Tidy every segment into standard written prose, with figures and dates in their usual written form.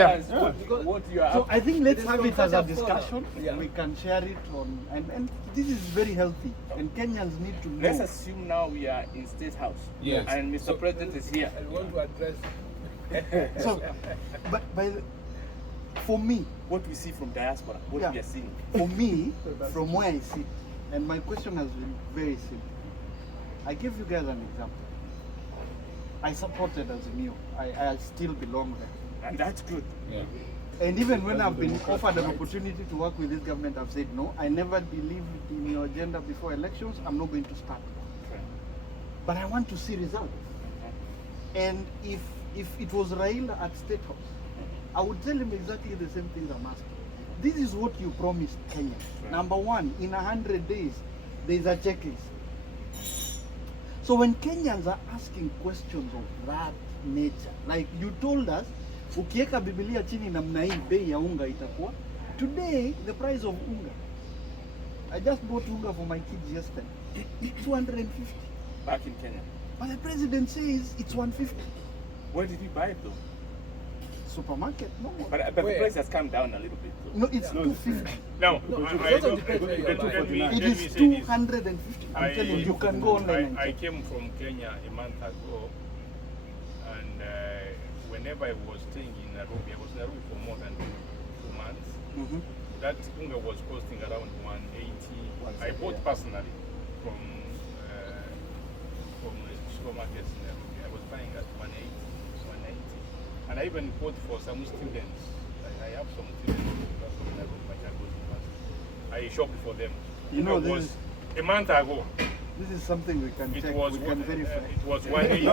What you are so I think let's have it as a discussion. We can share it on, and this is very healthy, and Kenyans need to know. Let's assume now we are in State House. Yes. And Mr. President is here. I want to address. So, but for me, what we see from diaspora, what we are seeing. For me, from where I sit, and my question has been very simple. I give you guys an example. I supported Azimio. I still belong there. And that's good. Yeah. And even when I've been offered an opportunity to work with this government, I've said no. I never believed in your agenda before elections. I'm not going to start. Okay. But I want to see results. And if it was Raila at State House, I would tell him exactly the same things I'm asking. This is what you promised Kenya. Right. Number one, in 100 days, there's a checklist. So when Kenyans are asking questions of that nature, like you told us, ukieka Biblia chini namna hii bei ya unga itakuwa. Today, the price of unga. I just bought unga for my kids yesterday. It's 250. Back in Kenya. But the president says it's 150. Where did he buy it though? Supermarket, no. But the price has come down a little bit though. No, it's 250. No, It is 250. I'm telling you, you can go online. I came from Kenya a month ago, and whenever I was staying in Nairobi, I was in Nairobi for more than 2 months. That unga was costing around 180. I bought personally from supermarkets in Nairobi. I was buying at 180, 190. And I even bought for some students. I have some students from Nairobi, I shopped for them. You know, it was a month ago. This is something we can check, Was we can verify. It was 180.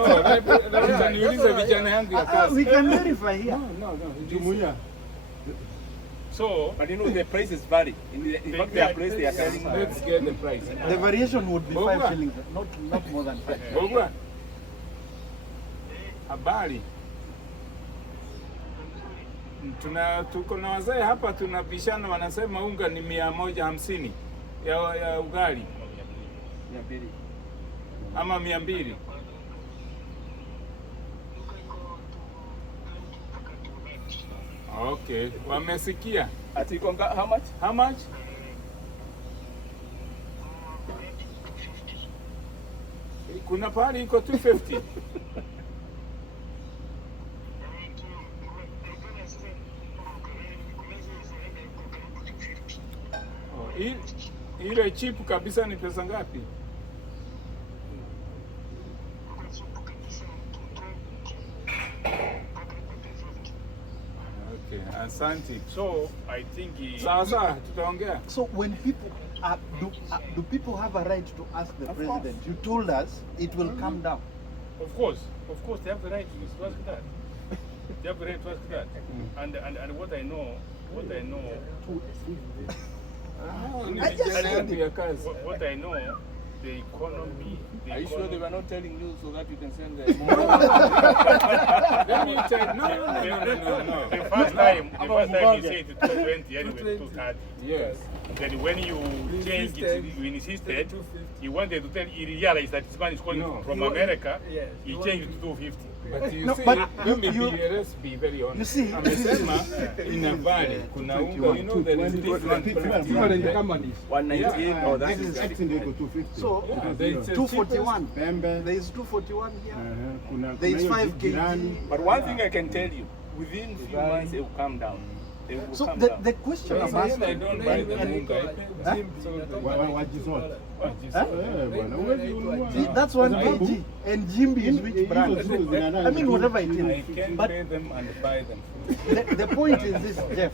We can verify here. No. So, but you know the prices vary. In fact, their price they are selling. Let's get the price. The variation would be 5 shillings, not more than 5. Bogwa. Habari. Tuko na wazee hapa tunabishana, wanasema unga ni 150 ya ugali. 200. Ama 200. Okay, wamesikia. Ati how much? How much? Kuna pahali iko 250. Ile chip kabisa ni pesa ngapi? Okay, asante. So I think Sasa tutaongea. So when people do people have a right to ask the president? You told us it will come down. Of course, they have the right to ask that. They have the right to ask that. And what I know. What I know, the economy. Are you sure they were not telling you so that you can send them? Let me tell you. No. The first time you said 220, anyway 230. Yes. Then when you changed it, you insisted, he wanted to tell, he realized that this man is calling from America, he changed it to 250. But you No, see, but let me be very honest. You see, amesema in a valley, kuna unga, you know there is different companies. 198, no, that is so there is 241. There is 241 here. There is 5 kg. But one thing I can tell you, within a few months it will come down. So the question I'm asking, I don't buy the unga. That's 1 kg, and Jimby is which brand? I mean, whatever it I is. can But pay them and buy them. the point is this, Jeff.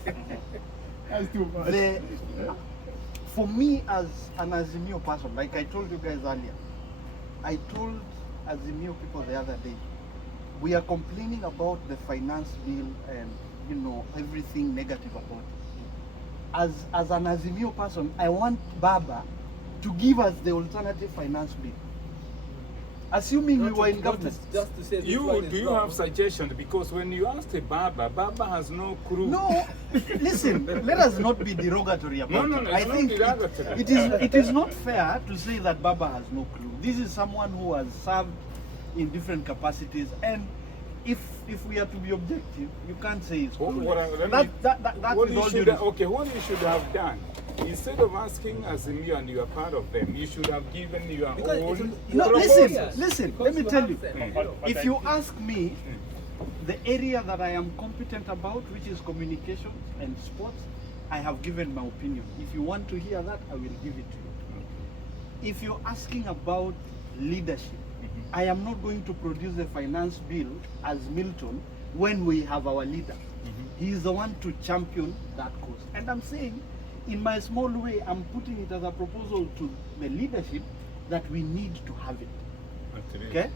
For me as an Azimio person, like I told you guys earlier, I told Azimio people the other day, we are complaining about the finance bill and everything negative about it. As an Azimio person, I want Baba to give us the alternative finance bill. Assuming we were in government. Just to say Do you have suggestions? Because when you ask the Baba has no clue. No, listen, let us not be derogatory about No, it. it's I not think derogatory. it is not fair to say that Baba has no clue. This is someone who has served in different capacities, and if we are to be objective, you can't say it's What- clueless. what- That's what with you all due should, respect. okay, what you should have done, instead of asking Azimio and you are part of them, you should have given your Because own. it's- No, proposal. listen. Let me tell you. But If I you think- ask me, the area that I am competent about, which is communications and sports, I have given my opinion. If you want to hear that, I will give it to you. If you're asking about leadership, I am not going to produce a finance bill as Milton when we have our leader. He is the one to champion that cause. And I'm saying, in my small way, I'm putting it as a proposal to the leadership that we need to have it. Okay?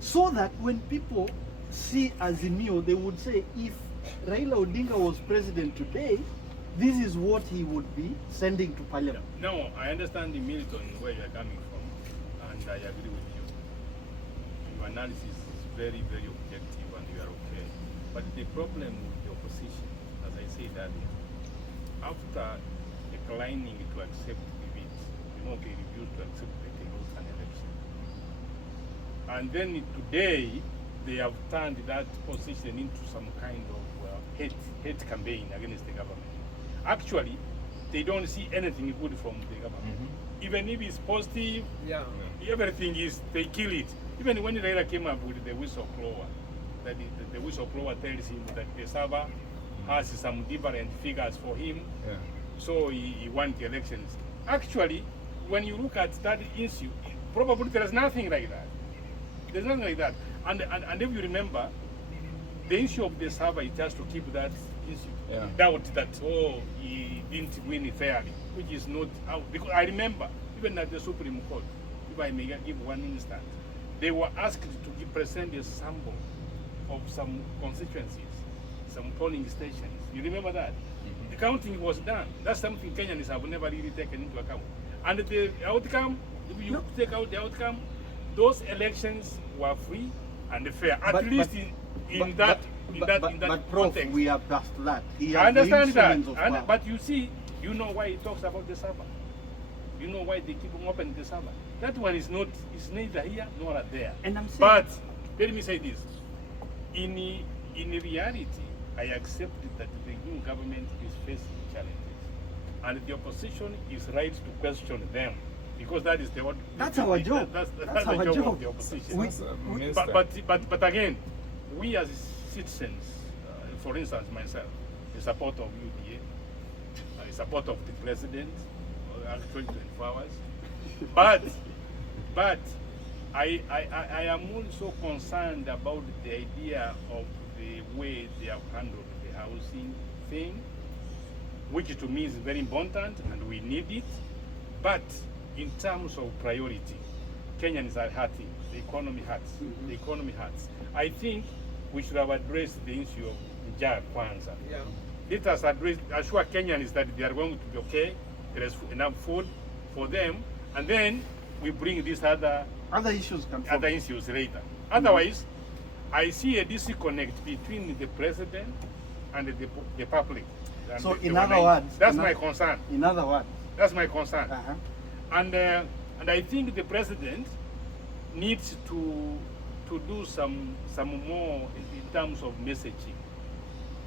So that when people see Azimio, they would say, if Raila Odinga was president today, this is what he would be sending to parliament. No, I understand the Milton where you are coming from, and I agree with you. Your analysis is very, very objective, and you are okay. But the problem with the opposition, as I said earlier, after declining to accept defeat, they refused to accept that they lost an election. And then today, they have turned that position into some kind of hate campaign against the government. Actually, they don't see anything good from the government. Even if it's positive, Yeah. everything is, they kill it. Even when Raila came up with the whistleblower, that the whistleblower tells him that the server has some different figures for him, Yeah. so he won the elections. Actually, when you look at that issue, probably there is nothing like that. There's nothing like that. And if you remember, the issue of the server is just to keep that issue. Yeah. Doubt that, he didn't win fairly, which is not out. Because I remember, even at the Supreme Court, if I may give one instance, they were asked to present a sample of some constituencies, some polling stations. You remember that? The counting was done. That's something Kenyans have never really taken into account. And the outcome, if you take out the outcome, those elections were free and fair. At least in that But Prof, context. we are past that. He I has the understand that. instruments of power. But you see, you know why he talks about the server. You know why they keep him open the server. That one is neither here nor there. And I'm saying, But let me say this. In reality, I accept that the new government is facing challenges. And the opposition is right to question them. Because that is That's our job. That's That's the our job job. of the opposition. We- But again, we as citizens, for instance, myself, in support of UDA, in support of the president, actually 24 hours. But I am also concerned about the idea of the way they have handled the housing thing, which to me is very important and we need it. But in terms of priority, Kenyans are hurting. The economy hurts. The economy hurts. I think we should have addressed the issue of Kenya Kwanza. Yeah. Let us assure Kenyans that they are going to be okay. There is enough food for them, and then we bring these other issues can come. issues later. Otherwise, I see a disconnect between the president and the public. And So the in other organized. words, that's my concern. In other words, That's my concern. uh-huh. And I think the president needs to do some more in terms of messaging.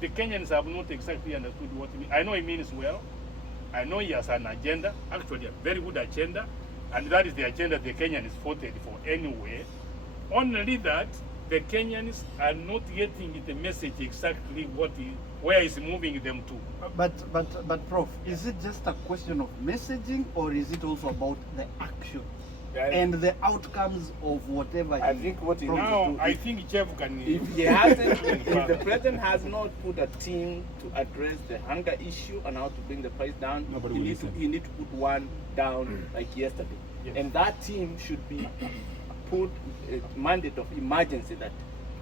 The Kenyans have not exactly understood what he means. I know he means well. I know he has an agenda, actually a very good agenda, and that is the agenda the Kenyans voted for anyway. Only that the Kenyans are not getting the message exactly where is moving them to. But Prof, is it just a question of messaging, or is it also about the action and the outcomes of whatever? I think what he promises? Now, to do I think Jeff can. if he hasn't, if the president has not put a team to address the hunger issue and how to bring the price down, Nobody he will need to listen. put one down like yesterday. Yes. And that team should be put a mandate of emergency that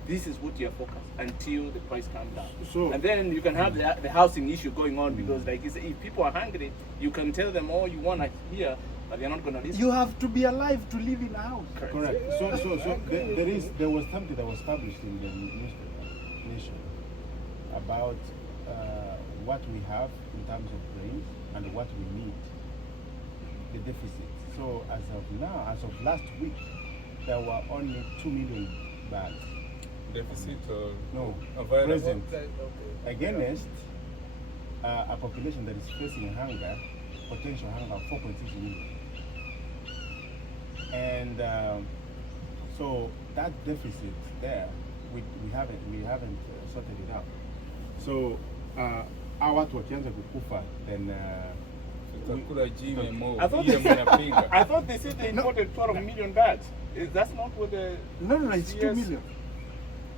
this is what you are focused until the price comes down. So- and then you can have the housing issue going on, because like you say, if people are hungry, you can tell them all you want to hear, but they're not going to listen. You have to be alive to live in a house. Correct. So there was something that was published in the newspaper Nation about what we have in terms of grain and what we need, the deficit. So as of now, as of last week, there were only 2 million bags Deficit or No, available? present. Okay. Against a population that is facing hunger, potential hunger of 4.6 million. And so that deficit there, we haven't sorted it out. So our watu wakianza kukufa, then Tutakula GMO. I thought Ile mnapinga. I thought they said they imported 12 million bags. That's not what the No, it's 2 CS million.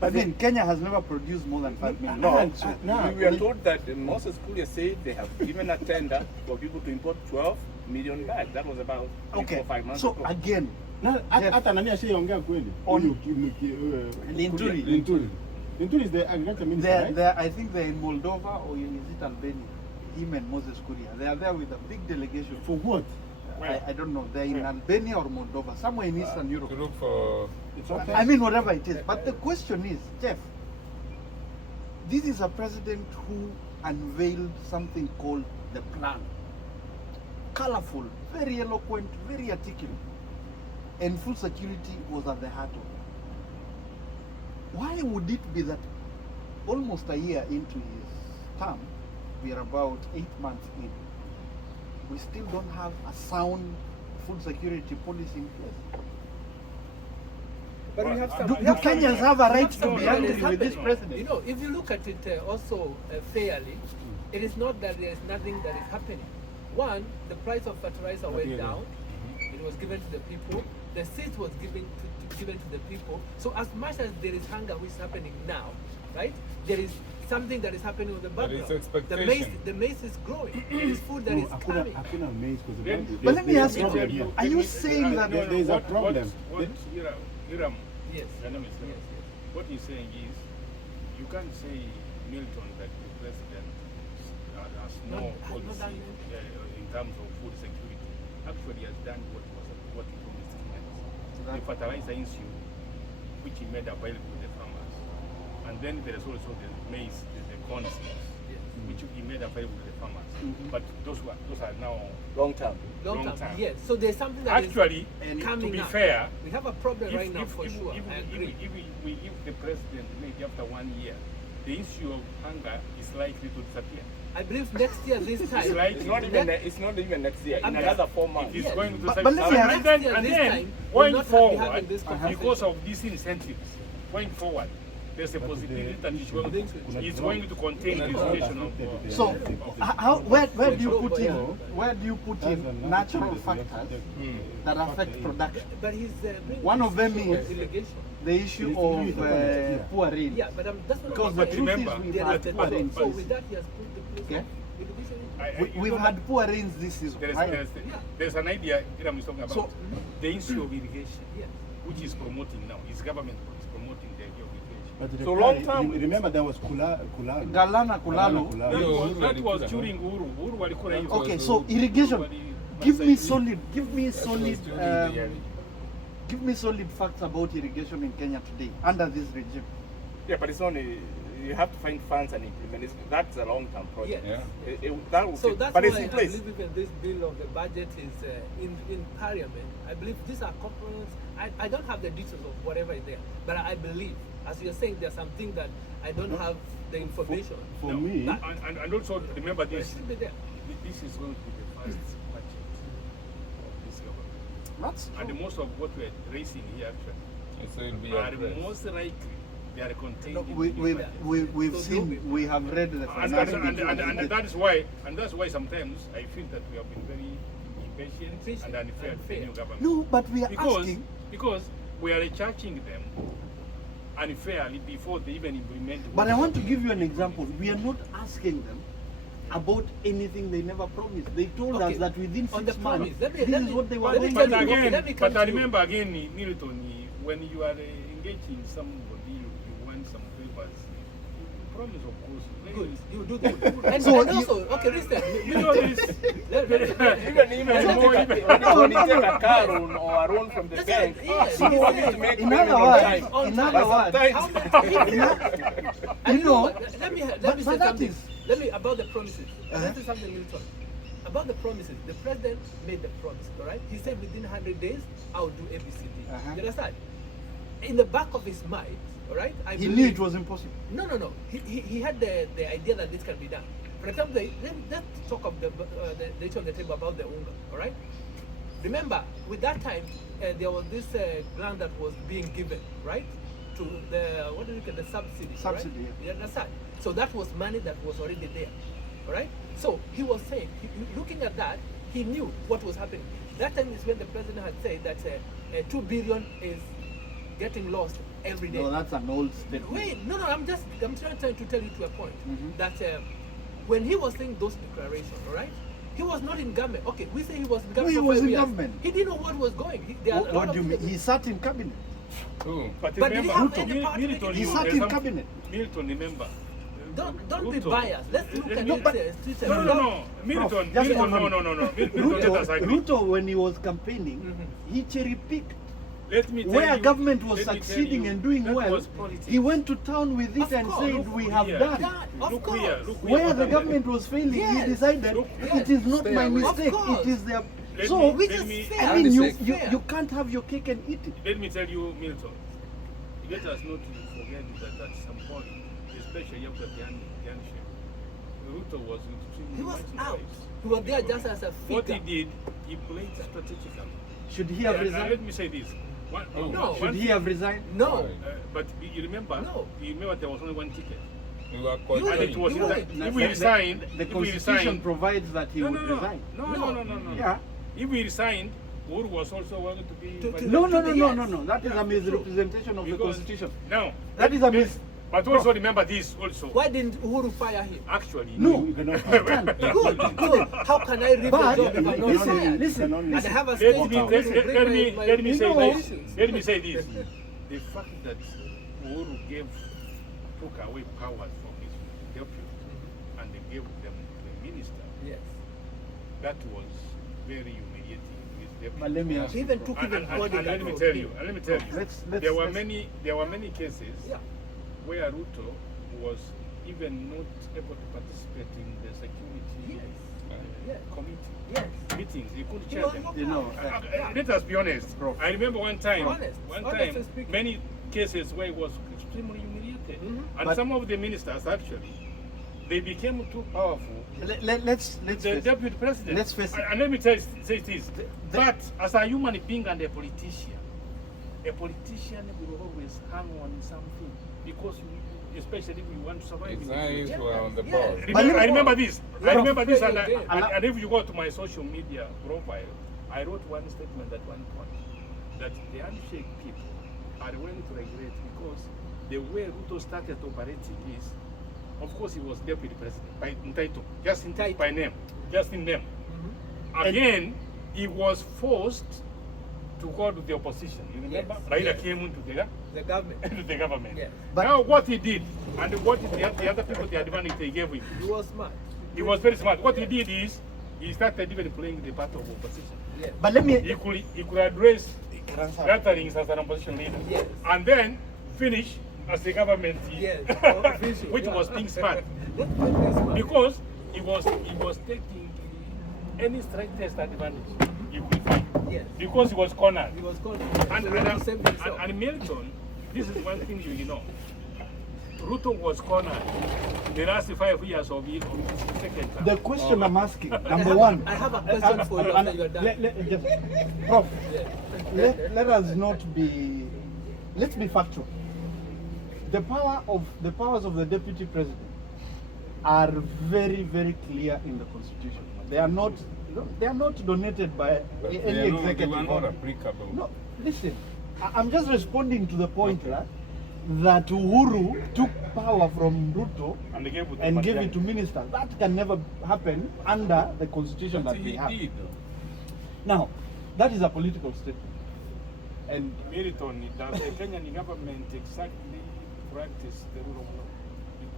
I mean, Kenya has never produced more than 5 million. No, no. we were told that Moses Kuria said they have given a tender for people to import 12 million bags. That was about 4 or 5 months so ago. again, na Jeff, hata nani ashaongea kweli? On- Huyu Linturi. Linturi is the agriculture minister, right? I think they're in Moldova or is it Albania? Him and Moses Kuria. They are there with a big delegation. For what? I don't know. They're in Albania or Moldova, somewhere in Eastern Europe. To look for It's okay. I mean, whatever it is. But the question is, Jeff, this is a president who unveiled something called the plan. Colorful, very eloquent, very articulate. And food security was at the heart of it. Why would it be that almost a year into his term, we are about 8 months in, we still don't have a sound food security policy in place? But we have some. Do we have some- Kenyans have a we right to something be that angry is with this happening. president? You know, if you look at it also fairly, it is not that there is nothing that is happening. One, the price of fertilizer went down. It was given to the people. The seed was given to the people. So as much as there is hunger which is happening now, right? There is something that is happening on the There is background. expectation. The maize is growing. There is food that is coming. Hakuna maize because Then- But let me ask you, problem here. are you saying that there is a problem? Hiram, Yes. your name is Hiram. Yes, yes. What he's saying is, you can't say, Milton, that the president has no Not- has not policy done anything. in terms of food security. Actually, he has done what he promised he meant. The fertilizer issue, which he made available to the farmers. And then there is also the maize, the corn seeds, which he made available to the farmers. But those are now Long term. Long Long term, term. yes. So there's something that is actually, to coming be up. fair, We have a problem right now for sure. I agree. If we give the president maybe after 1 year, the issue of hunger is likely to disappear. I believe next year this time. It's like- It's not even next year. In I'm- another 4 months. It is Yes. going to But disappear. let me ask- and then, Next year, this time, we'll going not be having forward, this conversation. because of these incentives, going forward, there's a possibility that it's going to contain the situation of. So, where do you put in? Where do you put in natural factors that affect production? But he's bringing One of them issue is irrigation. the issue of poor rain. Yeah, but that's what Because I'm the saying. truth remember, is we've There is had the poor rains. so with that he has put the place Okay. of irrigation. We've had poor rains this season, right? There's an idea Hiram is talking about. So- the issue of irrigation, Yes. which is promoting now, his government is promoting the idea of irrigation. But the So guy- long term- Remember there was Kulalo. Galana Kulalo. That was during Uhuru walikula hiyo. Okay, so irrigation. Give me solid facts about irrigation in Kenya today under this regime. Yeah, but it's only you have to find funds and implement it. That's a long-term project. Yes. That will So take, that's but why it's I in place. believe even this bill of the budget is in Parliament. I believe these are components. I don't have the details of whatever is there, but I believe, as you're saying, there's something that I don't have the information. For No, me, and also remember But it this. should be there. This is going to be the first budget of this government. That's And true. most of what we're raising here actually so it'll be are addressed. most likely they are contained No, in we, the we've, budget. we, we've seen, we have read the financial And that's why sometimes I feel that we have been very impatient and unfair to the new government. No, but we are asking. Because we are charging them unfairly before they even implement. But I want to give you an example. We are not asking them about anything they never promised. They told Okay. us that within On 6 the months, promise, let me- this let is me- what they were let me going tell to you- do. okay, let me come But I to you. remember again, Milton, when you are engaging somebody, you want some papers. You promise, of course. Good, you do that. And, So and you- also, okay, listen. You know this. Even when you take a car loan or a loan from the That's bank, it, yeah. you want it to make In payment other on words, time. in But other words, sometimes- And you know, what? Let me but say that something. is- Let me about the promises. Uh-huh. Let me say something, Milton. About the promises, the president made the promise, all right? He said within 100 days, I'll do ABCD. Uh-huh. You understand? In the back of his mind, all right? I He believe, knew it was impossible. No. He had the idea that this can be done. For example, let's talk of the issue on the table about the unga, all right? Remember, with that time, there was this grant that was being given, right? To the, what do you call the subsidy, Subsidy, right? yeah. You understand? So that was money that was already there, all right? So he was saying, looking at that, he knew what was happening. That time is when the president had said that 2 billion is getting lost every day. No, that's an old statement. Wait, no, I'm trying to tell you to a point that when he was saying those declarations, all right, he was not in government. Okay, we say he was in government. he for was 5 in years. government. He didn't know what was going. There are a lot What of do you mean? things- He sat in cabinet. Who? But But did he remember, have any part in it? Milton, He you- sat there's in some- cabinet. Milton, remember. Don't be Ruto. biased. Let's look at No, it. but- Twitter. No. Milton, just Milton, one no. minute. Milton, let us agree. Ruto, when he was campaigning, he cherry-picked. Let me tell Where you, government was let me tell succeeding you, and doing that well, was politics. he went to town with it Of and course. said, Look we have here. done. Yeah, of Look course. here, look Where what the happened. government was failing, Yes. he decided Look, it is not stay my away. mistake, Of course. it is their... Let So, me- Which let is me- fair. I mean, you, It's you, fair. you can't have your cake and eat it. Let me tell you, Milton. Let us not forget that at some point, especially after the handshake, Ruto was extremely He was marginalized. out. He was there just as a What he figure. did, he played strategically. Should he have And let resigned? me say this. No. Should he have resigned? No. But you remember? No. You remember there was only one ticket. We were You And it campaigning. was You that were- if we resigned, The if we constitution resigned, provides that he no, would no, no, resign. no. Yeah. If we resigned, Uhuru was also going to be. To- No, no, no, no, Yes. no, no. That is Yeah, a misrepresentation of the Because- constitution. No. That is a mis... But also remember this also. Why didn't Uhuru fire him? Actually, No. You cannot Good. How can I read But, the job if I'm not listen, fired? listen. And I have a let state me, to bring let me my say No. this. Let me say this. The fact that Uhuru took away powers from his deputy and they gave them the minister, Yes. that was very humiliating to his deputy. But let me ask He you. even took And even body let me control. tell you, Let's- there were let's- many cases Yeah. where Ruto was even not able to participate in the security Yes. Yes. committee Yes. meetings. He couldn't He chair was them. not You know, part. Let us be honest. Prof. I remember one time, Honestly speaking. many cases where he was extremely humiliated. Mhm. And But- some of the ministers actually, they became too powerful. Let's The face it. deputy president. Let's face it. And let me say this. But as a human being and a politician will always hang on something because especially if we want to survive. His in the eyes future. were on the Yes. ball. I remember this. I remember this, and, Again. and if you go to my social media profile, I wrote one statement at one point that the handshake people are willing to regret because the way Ruto started operating is, of course, he was deputy president by in title, just in Title. by name, just in name. Again, he was forced to go to the opposition. You remember? Yes. Raila Yes. came into The government. the government. Yes. But- Now, what he did, and what the other people, the advantage they gave him, He was smart. he was very smart. What he did is, he started even playing the part of opposition. Yes. But let me... He could address gatherings as an opposition leader, Yes. and then finish as the government, Yes. Official, which yeah. was being smart, That's very smart. because he was taking any slightest advantage he could find, Yes. because he was cornered. He was called. And, so he had to save himself. and Milton, this is one thing you know. Ruto was cornered the last 5 years of his second term. The question I'm asking, I number have- one... I have a question for you after you're done. Prof, Yeah. let us not be... Let's be factual. The powers of the deputy president are very, very clear in the constitution. They are not donated by But any they executive were not order. applicable. No, listen. I'm just responding to the point that Uhuru took power from Ruto And they gave it to and gave Matiang'i. it to ministers. That can never happen under the constitution But that he we have. did. Now, that is a political statement. And Milton, does the Kenyan government exactly practice the rule of law?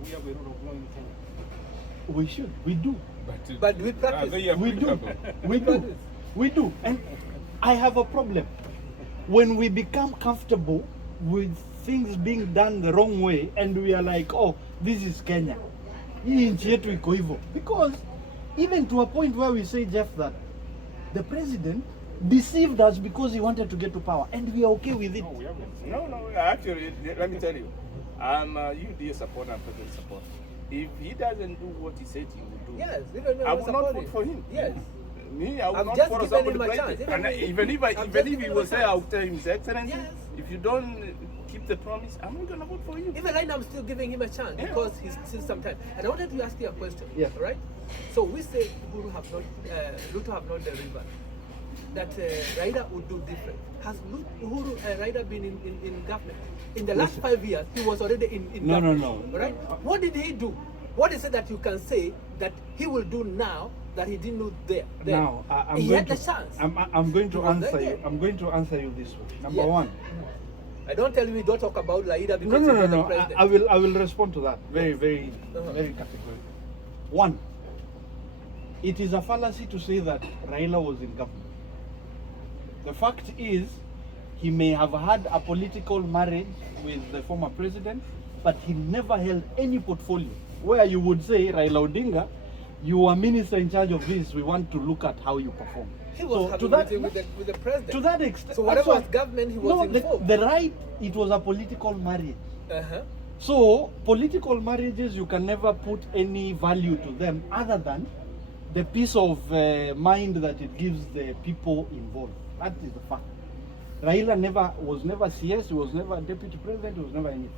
We have a rule of law in Kenya. we do. But we practice. Are they We do. applicable? We do. And I have a problem. When we become comfortable with things being done the wrong way and we are like, oh, this is Kenya. Hii nchi yetu iko hivyo. Because even to a point where we say, Jeff, that the president deceived us because he wanted to get to power and we are okay with it. No, we haven't. No, actually, let me tell you. I'm a UDA supporter and president supporter. If he doesn't do what he said he would do, Yes, even I will not vote for him. Yes. Me, I will I've not just follow given somebody him a president. chance. And even if I've just he given him will a say, chance. I'll tell him, His Excellency, Yes. if you don't keep the promise, I'm not going to vote for you. Even right now, I'm still giving him a chance Yeah. because he's still some time. And I wanted to ask you a question. Yes. All right? So we say Ruto have not delivered. That Raila would do different. Has Uhuru Raila been in government? In the last 5 years, he was already in No, government. no. Right? What did he do? What is it that you can say that he will do now that he didn't do there? Then? Now, he had the chance. I'm going to He was answer there. you. I'm going to answer you this way. Number Yes. one. I don't tell me don't talk about Raila because No. he's the president. I will respond to that very categorically. One, it is a fallacy to say that Raila was in government. The fact is, he may have had a political marriage with the former president, but he never held any portfolio where you would say, Raila Odinga, you are minister in charge of this, we want to look at how you perform. He was having a meeting with the president. To that extent. So whatever that's was government, he was no, involved. the right, it was a political marriage. Uh-huh. So political marriages, you can never put any value to them other than the peace of mind that it gives the people involved. That is the fact. Raila was never CS, he was never deputy president, he was never anything.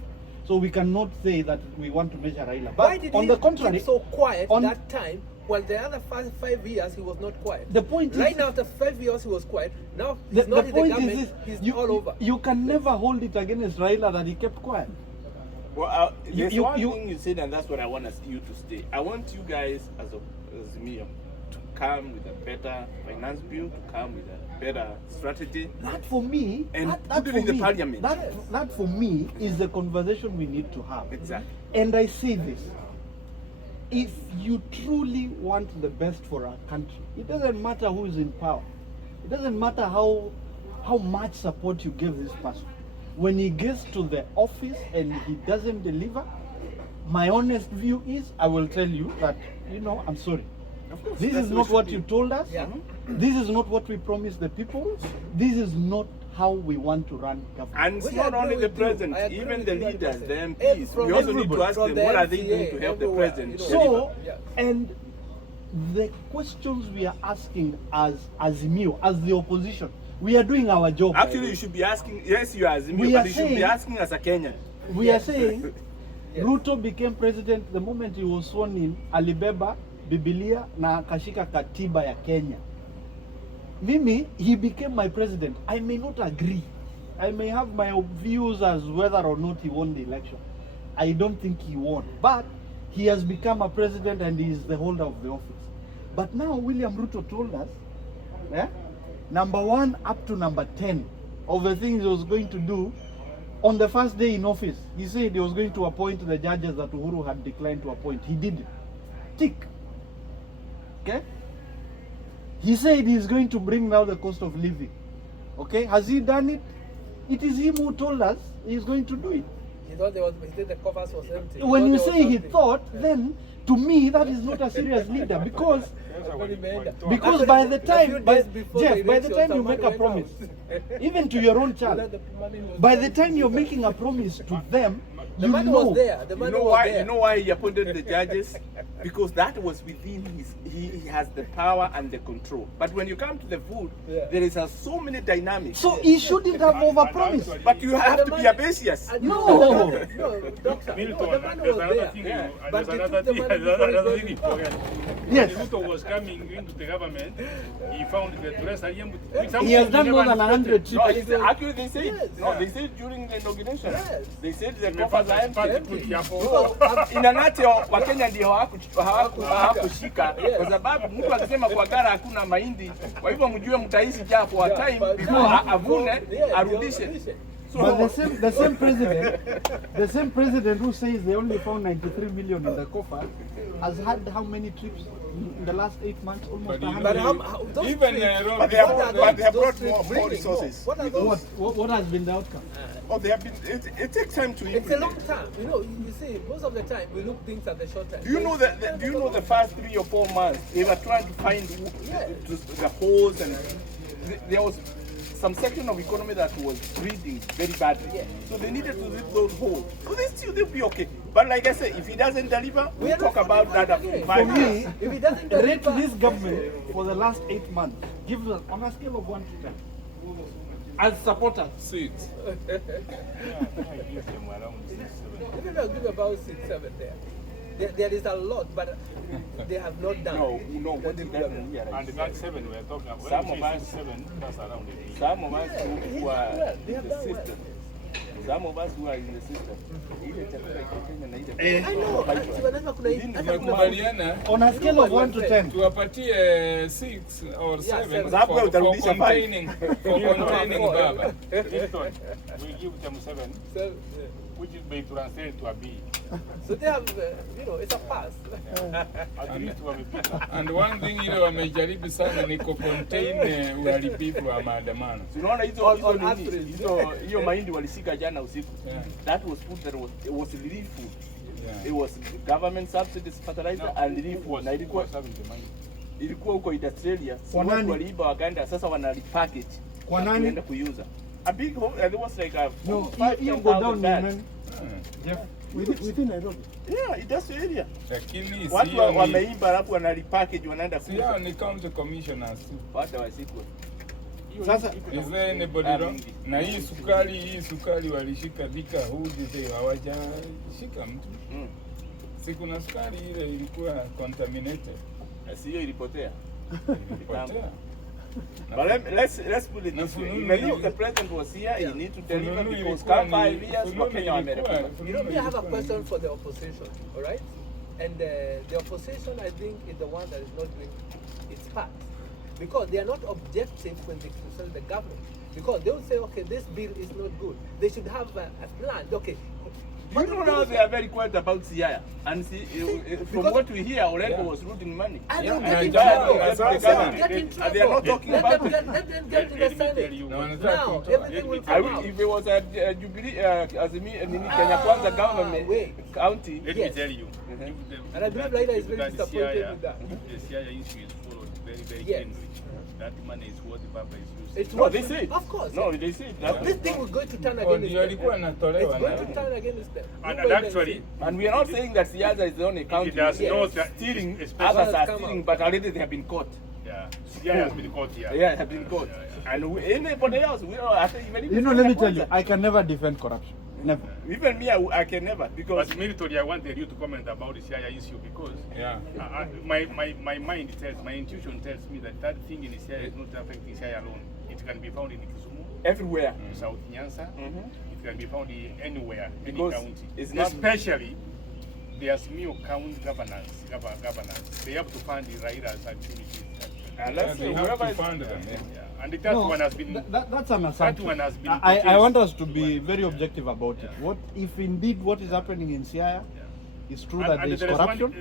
So we cannot say that we want to measure Raila. But Why did on he the contrary, keep so quiet on- that time? Well, the other five years he was not quiet. The point right is- now, after 5 years he was quiet. Now he's not in the point government. is He's this, all over. you can never hold it against Raila that he kept quiet. Well, there's You- one you- thing you said, and that's what I want you to stay. I want you guys, as Azimio, to come with a better finance bill, to come with a better strategy. That for me, And that put it for in the me, parliament. that for me is the conversation we need to have. Exactly. And I say this, if you truly want the best for our country, it doesn't matter who is in power. It doesn't matter how much support you give this person. When he gets to the office and he doesn't deliver, my honest view is, I will tell you that, I'm sorry. Of course. This that's is what not it what should you be. told us. Yeah. This is not what we promised the people. This is not how we want to run government. And it's We not agree only the with you. president, I agree even with the you leaders, the 100%. MPs. From We also need to everybody, ask from them, the what are they MCA, doing to help the everywhere, president you know. deliver? So, Yeah. and the questions we are asking as Azimio, as the opposition, we are doing our job. by the Actually, way. you should be asking, yes, you are Azimio, We but are you should be saying- asking as a Kenyan. We are saying Yes. Ruto became president the moment he was sworn in, alibeba Biblia na akashika katiba ya Kenya. Mimi, he became my president. I may not agree. I may have my views as whether or not he won the election. I don't think he won. But he has become a president and he is the holder of the office. But now William Ruto told us, number 1 up to number 10 of the things he was going to do on the first day in office. He said he was going to appoint the judges that Uhuru had declined to appoint. He did it. Tick. Okay? He said he's going to bring down the cost of living. Okay? Has he done it? It is him who told us he's going to do it. He thought he said the covers was empty. When you thought there say was he something. thought, then to me that is not a serious leader because That's what he meant. because Actually, by the a few time, days before Jeff, by the election, time you somebody make a went promise, out. even to your own child, That the money was by the gone. time you're making a promise to them, The you money know. was there. The You money know was why? there. You know why he appointed the judges? Because that was within his. He has the power and the control. But when you come to the food, Yeah. there is so many dynamics. So he shouldn't have overpromised. But you have to be ambitious. And you No. know, no, doctor. Milton, No, the money there's was another there. thing. Yeah. There's But they another took the thing. money There's before another he thing. went. Yes. When Ruto was coming into the government, he found the treasury empty. He has done more than 100 No, trips. actually they said Yes. no. They said during the inauguration. Yes. They said the coffers are empty. Empty. So, in a nutshell, Wakenya ndio hawakushika kwa sababu mtu akisema kwa gara hakuna mahindi, kwa hivyo mjue mtaishi jaa for a time before avune arudishe. But the same president who says they only found 93 million in the coffer has had how many trips in the last 8 months? Almost 100. But how those Even, trips- Rob- But they have- what are but they have those brought trips more bringing? resources. What are those? What has been the outcome? Oh, they have been. It takes time to It's a long implement. time. You know, you see, most of the time we look things at the short time. Do you know the first 3 or 4 months they were trying to find the holes and there was some section of economy that was breathing very badly. Yeah. So they needed to leave those holes. So they'll be okay. But like I said, if he doesn't deliver, we'll talk about that after 5 For years. me, If he doesn't rate deliver, this government for the last 8 months. Give us on a scale of 1 to 10. As supporters. 6. I give them around 6, 7. even I'll give about 6, 7 there. There is a lot, but they have not done. No, what he doesn't realize. And that 7 we're talking about, Some when of we say us- 7, that's around it. Some of us who are They have in the done well. system, some of us who are in the system, ile chakula cha Kenya na ile I know. Wanasema kuna hii- hata kuna- Tumekubaliana On a scale of 1 to 10. tuwapatie 6 or 7 7. Sababu for utarudisha five. containing baba. Milton, we give them 7, So, which is may translate to a B. so they have, it's a pass. At least wamepita. And one thing ile wamejaribu sana ni kucontain uharibifu wa maandamano. Tunaona hizo On hizo nini, average. hiyo mahindi walishika jana usiku. Yeah. That was food that it was relief food. Yeah. It was government subsidies fertilizer and relief food. Was Na ilikuwa having the money. ilikuwa huko Australia. Kwa Watu nani? waliiba wakaenda sasa wana repackage. Kwa nani? Kuenda kuiuza. A big hole, and it was like a No, 5,000 you go down in bags. nani? Jeff, within Nairobi. Yeah, industrial area. Lakini Watu sio ni wameiba alafu wana repackage wanaenda sio kuuza. ni county commissioners tu. Watu wasikwe. Sasa Is there anybody wrong? Na hii sukari walishika Thika Hood hawajashika mtu. Si kuna sukari ile ilikuwa contaminated. Na sio ilipotea. Ilipotea. But let's put it this way. Even if the president was here, he need to deliver because come 5 years, Wakenya wamerekebika. Me, I have a question for the opposition, all right? And the opposition, I think, is the one that is not doing its part. Because they are not objective when they criticize the government. Because they will say, okay, this bill is not good. They should have a plan. Okay. You know now they are very quiet about Siaya. And from what we hear, Orengo was looting money. And Yeah, they'll get in yeah, trouble. yeah, They'll yeah, get in And trouble. they are not talking Let about them it. let them get in the Senate. No, Now, everything will I come will, out. if it was a Jubilee, Azimio, Kenya Kwanza government wait. county, Let Yes. me tell you. Mhm. if the- And I believe that- Raila is if very that disappointed CIA with that. If the CIA issue is followed very, very Yes. keenly, that money is what the Baba is using. It's no, what they say it. Of course. No, they say it. This thing was going to turn Oh, against ndio alikuwa them. anatolewa It's going na to turn against them. And You wait actually, see. And we are not saying that Siasa is the only county does not, stealing, especially- others are Come stealing, out. but already they have been caught. yeah, CIA has been caught here. Yeah, have been caught. Yeah. And anybody else, we don't, I think even if you know, it's let me Kenya tell you, Kwanza, I can never defend corruption. Never. even me, I can never, because But Milton, I wanted you to comment about the CIA issue because Yeah. my mind tells, my intuition tells me that that thing in the CIA is not affecting CIA alone. It can be found in Kisumu, everywhere. South Nyanza. Mhm. It can be found anywhere, any Because county. it's not- Especially the Azimio county governance. They have to fund the Raila's activities. And Yeah, let's they say have whoever to is fund them. Yeah. Yeah. And that one has been. That's an assumption. one has been I purchased. want us to be One. very objective about it. Yeah. What if indeed what is happening in Siaya is true that there is there is corruption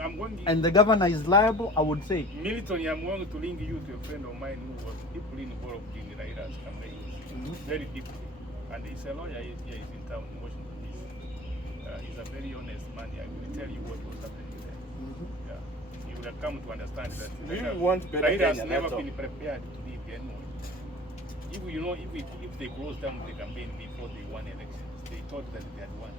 I'm going. and the governor is liable? I would say. Milton, I'm going to link you to a friend of mine who was deeply involved in the Raila's campaign. Very deeply. And he's a lawyer here, he's in town in Washington, D.C. He's a very honest man. I will tell you what was happening there. Yeah. You will come to understand that Do you want better Raila has Kenya, never that's all. been prepared to leave anyone. If you know, if they closed down the campaign before they won elections, they thought that they had won.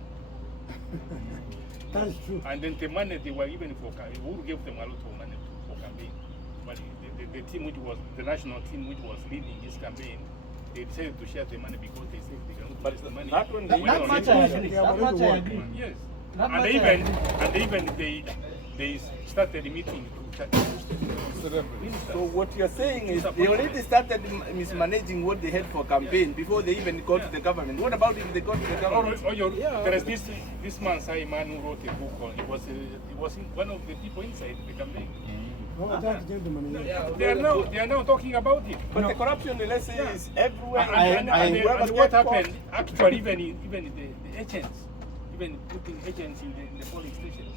That is true. And then the money they were even for who gave them a lot of money for campaign. But the team which was the national team which was leading this campaign, they decided to share the money because they said they cannot But use the money. that one, When That on much it- I agree. That much I agree. Yes. That And much I even agree. they started meeting to so what you're saying is they already started mismanaging what they had for campaign before they even got to the government. What about if they got to the government? There is this man, Simon, who wrote a book on. He was one of the people inside the campaign. They are now talking about it. But the corruption, let's say, is everywhere. And whoever what gets caught- happened, actually, even the agents, even putting agents in the polling stations,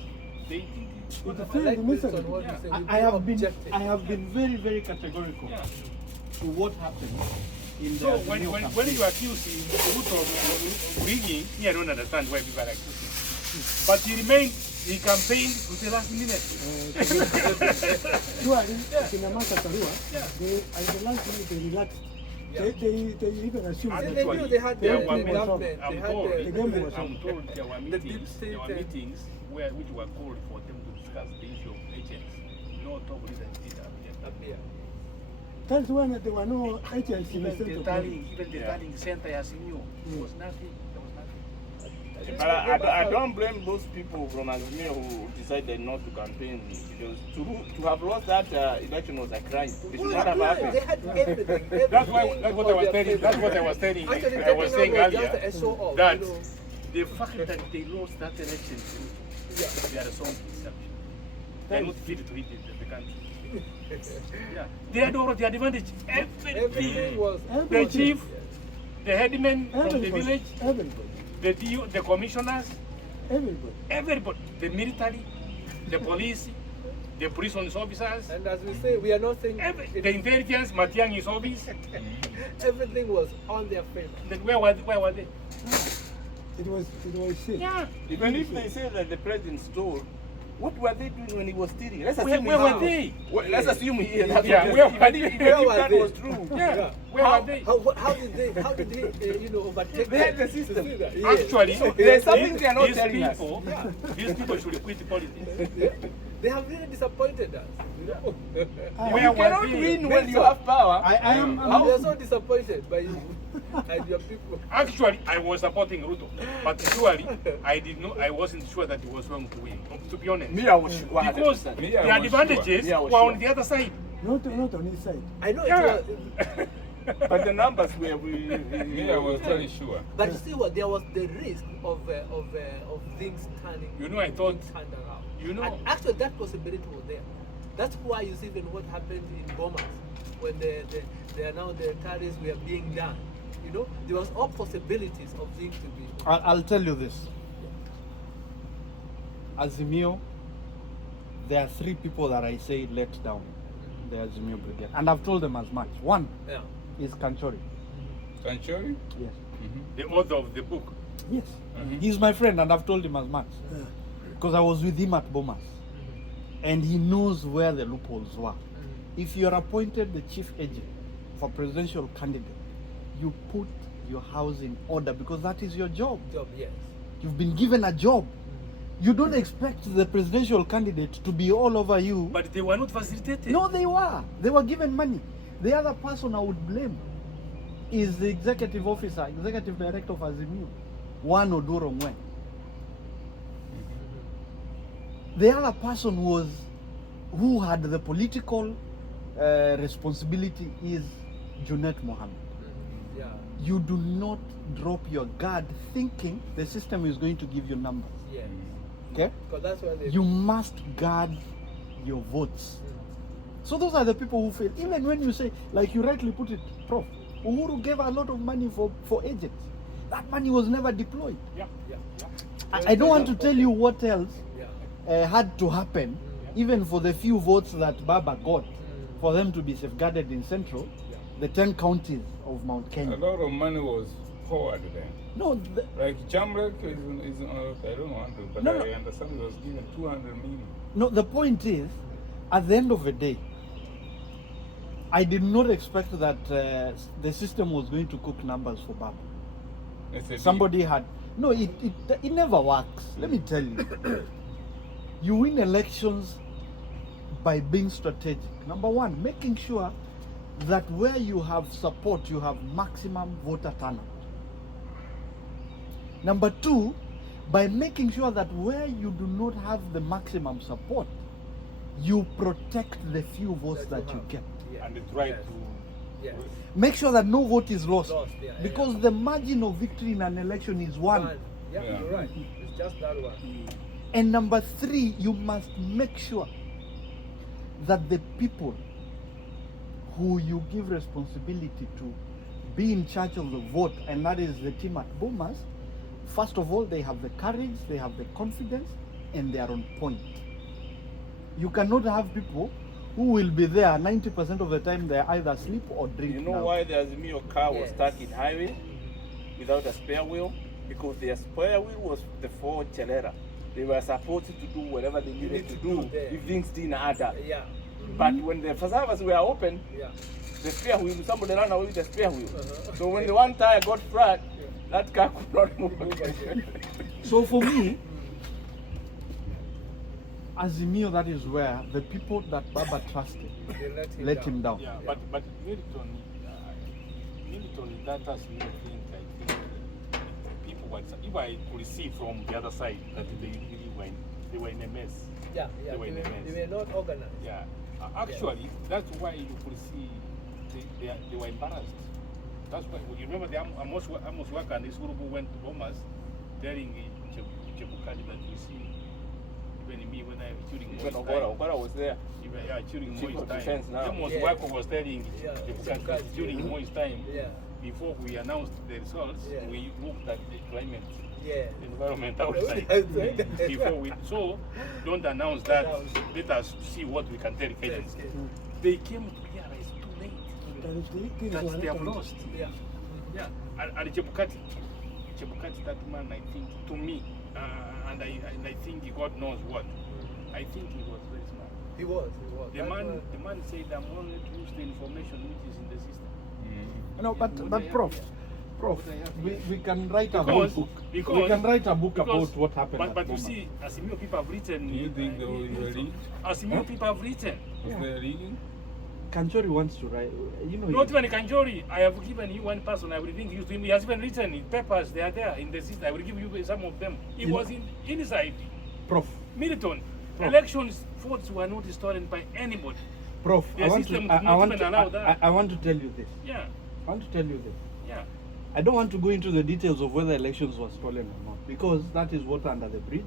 they think it's I good. like Milton, what you say. We I have been objective. very, very categorical Yeah. to what happened in the So when Azimio you campaign. accuse Ruto of rigging, me, I don't understand why people are accusing. But he remained, he campaigned to the last minute. Kina Martha Karua, they, I the last minute they relaxed Yeah. They even assumed And that they knew they had There the were government. I'm They had told, the game was I'm told there were the deep meetings, state and- which were called for them to discuss the issue of agents. No top leaders did appear. that's when there were no agents in the Even the center. tallying center Azimio, there was nothing. There was nothing. But I don't blame those people from Azimio who decided not to campaign, because to have lost that election was a crime. It should not have They happened. had everything. That's what I was telling. That's what I was telling. Actually, I was saying just earlier a show off, that you know. the fact that they lost that election, they are a song deception. They are not fit to lead the country. Yeah, they had all of the advantage. Everything was The chief, the headman from the Everybody, village, everybody, the DO, the commissioners, everybody. the military, the police, the prison officers, And as we say, we are not saying the intelligence, Matiang's office. everything was on their favor. Then where were they? It was shit. Yeah. Even if they say that the president stole, what were they doing when he was stealing? Let's Where assume were they? Let's assume here. That's Yeah, what where even were if they? that was true. Yeah. Where were they? How did they overtake They had the to system. see that? Yes. Actually, There's something they are not these telling us. people, these people should quit politics. They have really disappointed us. You know? Where You were cannot they? win when you have power. I am. We are so disappointed by you and your people. Actually, I was supporting Ruto, but surely I wasn't sure that he was going to win. To be honest, Me, I was sure. because 100%. Me, the I was advantages sure. were on the other side. Not on his side. I know Yeah. it was, But the numbers were. Me, I was very sure. but you see what there was the risk of things turning. You know, I thought, being turned around. you know, And actually, that possibility was there. That's why you see even what happened in Bomas when the tariffs were being done. You know, there was all possibilities of things to be. I'll tell you this. Azimio, there are 3 people that I say let down the Azimio brigade, and I've told them as much. One Yeah. is Kanchori. Kanchori? Yes. the author of the book. Yes. He's my friend, and I've told him as much because I was with him at Bomas, and he knows where the loopholes were. If you're appointed the chief agent for presidential candidate, you put your house in order because that is your job. Job, yes. You've been given a job. You don't expect the presidential candidate to be all over you. But they were not facilitated. No, they were. They were given money. The other person I would blame is the executive officer, executive director of Azimio, One Oduro Mwen. The other person who had the political responsibility is Junet Mohammed. Yeah. You do not drop your guard thinking the system is going to give you numbers. Yes. Okay? Because that's why they. You must guard your votes. So those are the people who fail. Even when you say, like you rightly put it, Prof, Uhuru gave a lot of money for agents. That money was never deployed. Yeah. I don't want to tell you what else Yeah. had to happen, even for the few votes that Baba got, for them to be safeguarded in Central, the 10 counties of Mount A Kenya. lot of money was poured there. No, Like Jamrek is I don't know, but No, I no. understand it was given 200 million. no, the point is, at the end of the day, I did not expect that the system was going to cook numbers for Baba. It's a Somebody had no, it never works. Let me tell you. You win elections by being strategic. Number one, making sure that where you have support, you have maximum voter turnout. Number two, by making sure that where you do not have the maximum support, you protect the few votes that you get. Yeah. And they try Yes. to. Yes. Make sure that no vote is lost, Lost, yeah, because yeah. the margin of victory in an election is one. Yeah, Yeah. you're right. It's just that one. And number three, you must make sure that the people who you give responsibility to be in charge of the vote, and that is the team at Bomas, first of all, they have the courage, they have the confidence, and they are on point. You cannot have people who will be there 90% of the time they either asleep or drink. You know now. why the Azimio car was Yes. stuck in highway without a spare wheel? Because their spare wheel was the Ford Chelera. They were supposed to do whatever they needed to do there. if things didn't add up. Yeah. But when the reservoirs were open, Yeah. the spare wheel, somebody ran away with the spare wheel. So when the one tire got flat, that car could not move again. So for me, Azimio, that is where the people that Baba trusted They let him down. Yeah, but Milton, that has me think, I think people were, if I could see from the other side that they were in a mess. Yeah, yeah. They were in a mess. They were not organized. Yeah, actually, that's why you could see they were embarrassed. That's why you remember the Amos worker and this group went to Bomas telling Chebukati that you see, even me when I during Ogora was there. during Chief Moi's of time. Defense now. Amos Yeah. worker was telling Yeah, Chebukati Chebukati, during yeah. Moi's time. Yeah. Before we announced the results, Yeah. we looked at the climate, Yeah. environment outside. Before we, so don't announce that. Let us see what we can tell Kenyans. They came to realize too late that they have lost. Yeah. Yeah, and Chebukati, that man, I think, to me, and I think God knows what. I think he was very smart. He was. The man said, I'm only to use the information which is in the system. No, but Prof, we can write a Because- book. because- We can write a book because- about what happened. But at you Boma. see, Azimio people have written. Do you think they were rigged? Azimio people have written. Was there rigging? Kanchori wants to write. You know, Not even Kanjori. I have given you one person. I will link you to him. He has even written in papers. They are there in the system. I will give you some of them. He was inside Prof. Milton. Prof. Elections votes were not stolen by anybody. Prof, The I want system to. does not even allow that. I want to tell you this. Yeah, I want to tell you this. yeah. I don't want to go into the details of whether elections were stolen or not, because that is water under the bridge.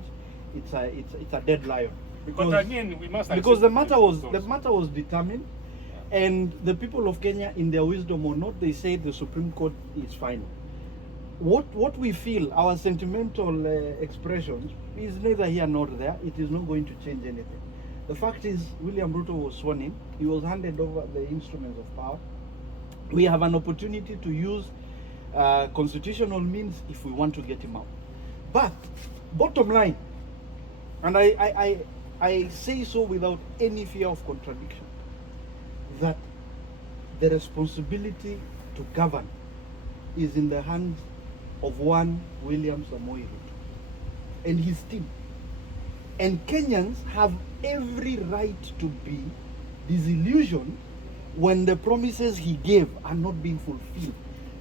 It's a dead lion. Because, But again, we must because the accept matter was determined, and the people of Kenya, in their wisdom or not, they say the Supreme Court is final. What we feel, our sentimental expressions, is neither here nor there. It is not going to change anything. The fact is, William Ruto was sworn in. He was handed over the instruments of power. We have an opportunity to use constitutional means if we want to get him out. But bottom line, and I say so without any fear of contradiction, that the responsibility to govern is in the hands of one William Samoei Ruto and his team. And Kenyans have every right to be disillusioned when the promises he gave are not being fulfilled.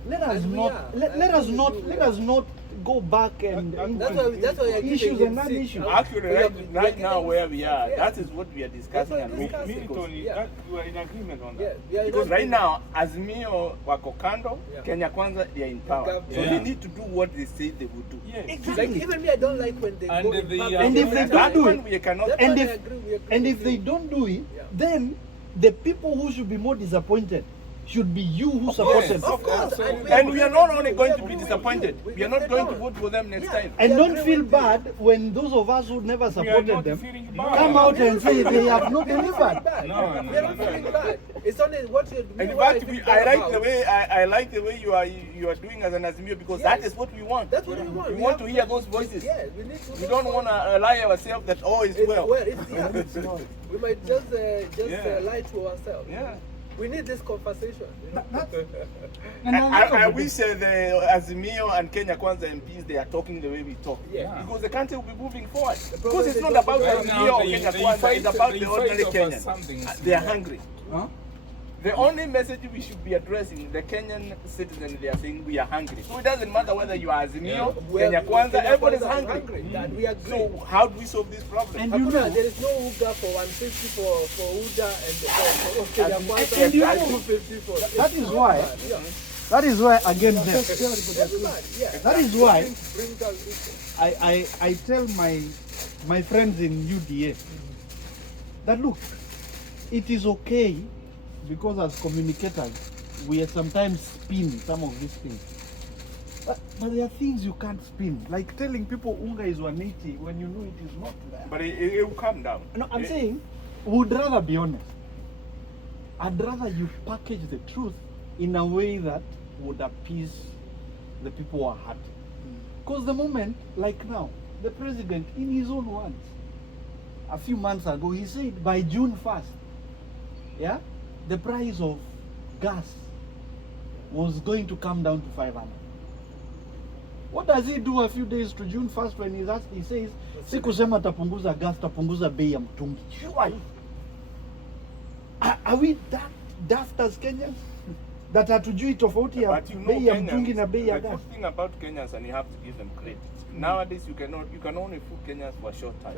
Let us And we not are. let us not go back and That's why I give issues him and six. non-issues. Actually, right now where we are, Yeah. that is what we are discussing. That's what And we're discussing. Milton, Yeah. that, you are in agreement on Yeah. that. We are because not- right now, Azimio wako kando, Yeah. Kenya Kwanza, they are in power. government. So Yeah. they need to do what they say they would do. Yes. Exactly. Like even me, I don't like when they And go they in public. are- And if they That's don't do why- it, we cannot. that's and why if I agree with and if you. they don't do it, Yeah. then the people who should be more disappointed should be you who course, supported. Of course, And we are not only going to be agree with disappointed, you. we are not going to vote for them next Yeah. time. And We don't agree feel with you. bad when those of us who never We are supported not them feeling No, bad. come out and say they have not We are not delivered. feeling bad. No, We are not feeling bad. It's only what you're doing. And in what fact, feel I bad like about. the way I like the way you are doing as an Azimio, because that Yes. is what we want. That's what we want. We want have to hear those voices. Yeah, we need to. We don't want to lie ourselves that it's It's well. it's yeah. We might just Yeah. lie to ourselves. Yeah. We need this conversation. You know? I wish the Azimio and Kenya Kwanza MPs, they are talking the way we talk. Yeah. Because the country will be moving forward. problem Because it's is not that about right Azimio or Kenya Kwanza, it's about the ordinary Kenyans. Kenyans. They are hungry. Huh? The only message we should be addressing, the Kenyan citizens, they are saying we are hungry. So it doesn't matter whether you are Azimio, Kenya Kwanza, everybody's hungry. That we agree. So how do we solve this problem? And you Hakuna, know, there is no UGA for 150 for UDA and for Kenya Kwanza and you know, 250 for. that is why- Yeah. that is why again then, Everybody, yeah. That is why Bring that issue. I tell my friends in UDA that look, it is okay, because as communicators we sometimes spin some of these things. But there are things you can't spin, like telling people Unga is 180 when you know it is not there. But it will come down. No, I'm saying, would rather be honest. I'd rather you package the truth in a way that would appease the people who are hurt. Because the moment, like now, the president, in his own words, a few months ago, he said by June 1st, yeah, the price of gas was going to come down to 500. What does he do a few days to June 1st when he's asked, he says, si kusema tapunguza gas, tapunguza bei ya mtungi. Surely. Are we that daft as Kenyans? That hatujui tofauti ya But you know, bei ya mtungi Kenyans, na bei ya the gas? good thing about Kenyans, and you have to give them credit. Nowadays, you can only fool Kenyans for a short time.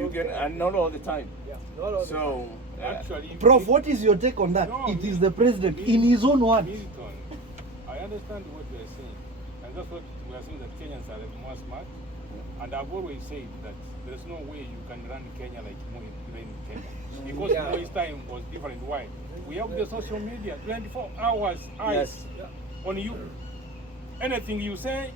You can, and not all the time. Yeah, not all So, Actually, Prof, what is your take on that? No, It is the president in his own words. Milton, I understand what you are saying, and that's what we are saying, that Kenyans are more smart. And I've always said that there's no way you can run Kenya like Moi ran Kenya, because Yeah. Moi's time was different. Why? We have the social media, 24 hours eyes on you. Anything you say,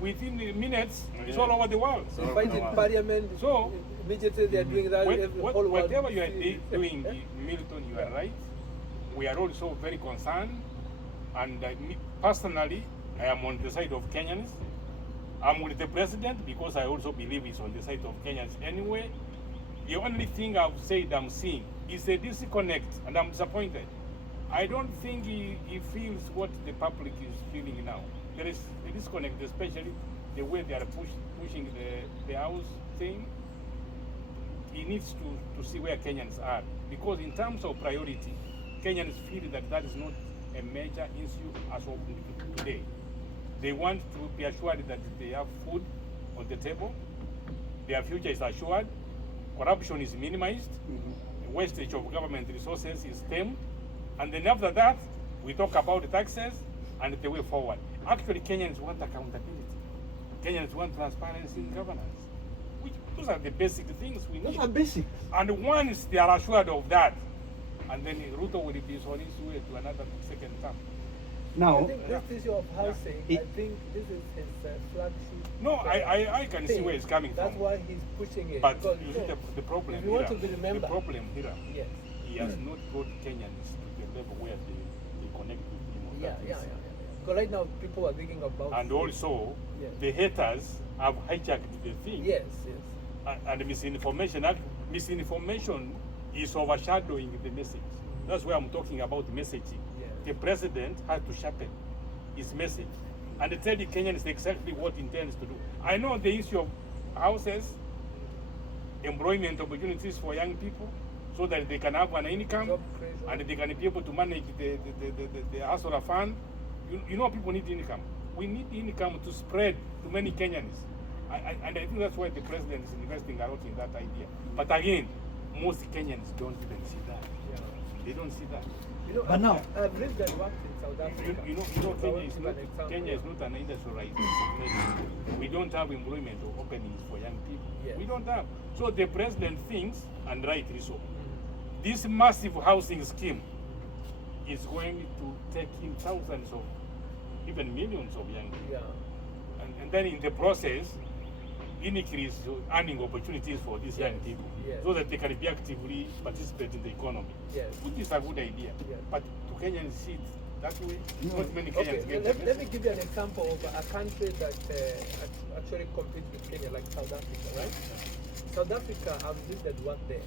within minutes, it's all over the world. So, Fight in parliament. So, immediately they are doing that. Whole world Whatever you are sees. doing, Milton, you are right. We are also very concerned, and me personally, I am on the side of Kenyans. I'm with the president because I also believe he's on the side of Kenyans anyway. The only thing I've said I'm seeing is a disconnect, and I'm disappointed. I don't think he feels what the public is feeling now. There is a disconnect, especially the way they are pushing the house thing. He needs to see where Kenyans are, because in terms of priority, Kenyans feel that is not a major issue as of today. They want to be assured that they have food on the table, their future is assured, corruption is minimized, wastage of government resources is stemmed, and then after that, we talk about the taxes and the way forward. Actually, Kenyans want accountability. Kenyans want transparency in governance. Those are the basic things we need. Those are basic. And once they are assured of that, and then Ruto will be on his way to another second term. I Now, think this issue of housing, It- I think this is his flagship. No, I can see thing. where it's coming That's from. why he's pushing it. But because, you see the problem if you want here, to be remembered. the problem here, Yes. he has not brought Kenyans to the level where they connect with him. on Yeah, that yeah, issue. yeah. Because right now people are thinking about. And also, Yes. the haters have hijacked the thing. Yes, yes. And misinformation is overshadowing the message. That's why I'm talking about messaging. Yes. The president has to sharpen his message and tell the Kenyans exactly what he intends to do. I know the issue of houses, employment opportunities for young people, so that they can have an income Job creation. and they can be able to manage the hustler fund. You know, people need income. We need income to spread to many Kenyans. And I think that's why the president is investing a lot in that idea. But again, most Kenyans don't even see that. Yeah. They don't see that. You know, But now- I've lived and worked in South Africa. You know, So I Kenya want is to not give an example. Kenya is not an industrialized nation. We don't have employment or openings for young people. Yes. We don't have. So the president thinks, and rightly so, this massive housing scheme is going to take in thousands of, even millions of young people. Yeah. And then in the process, increase earning opportunities for these young Yes, people, yes. so that they can be actively participate in the economy. Yes. Which is a good idea. Yes. But to Kenyans see it that way, not many Okay, Kenyans get let it. me give you an example of a country that actually competes with Kenya, like South Africa, right? South Africa, I've lived and worked there.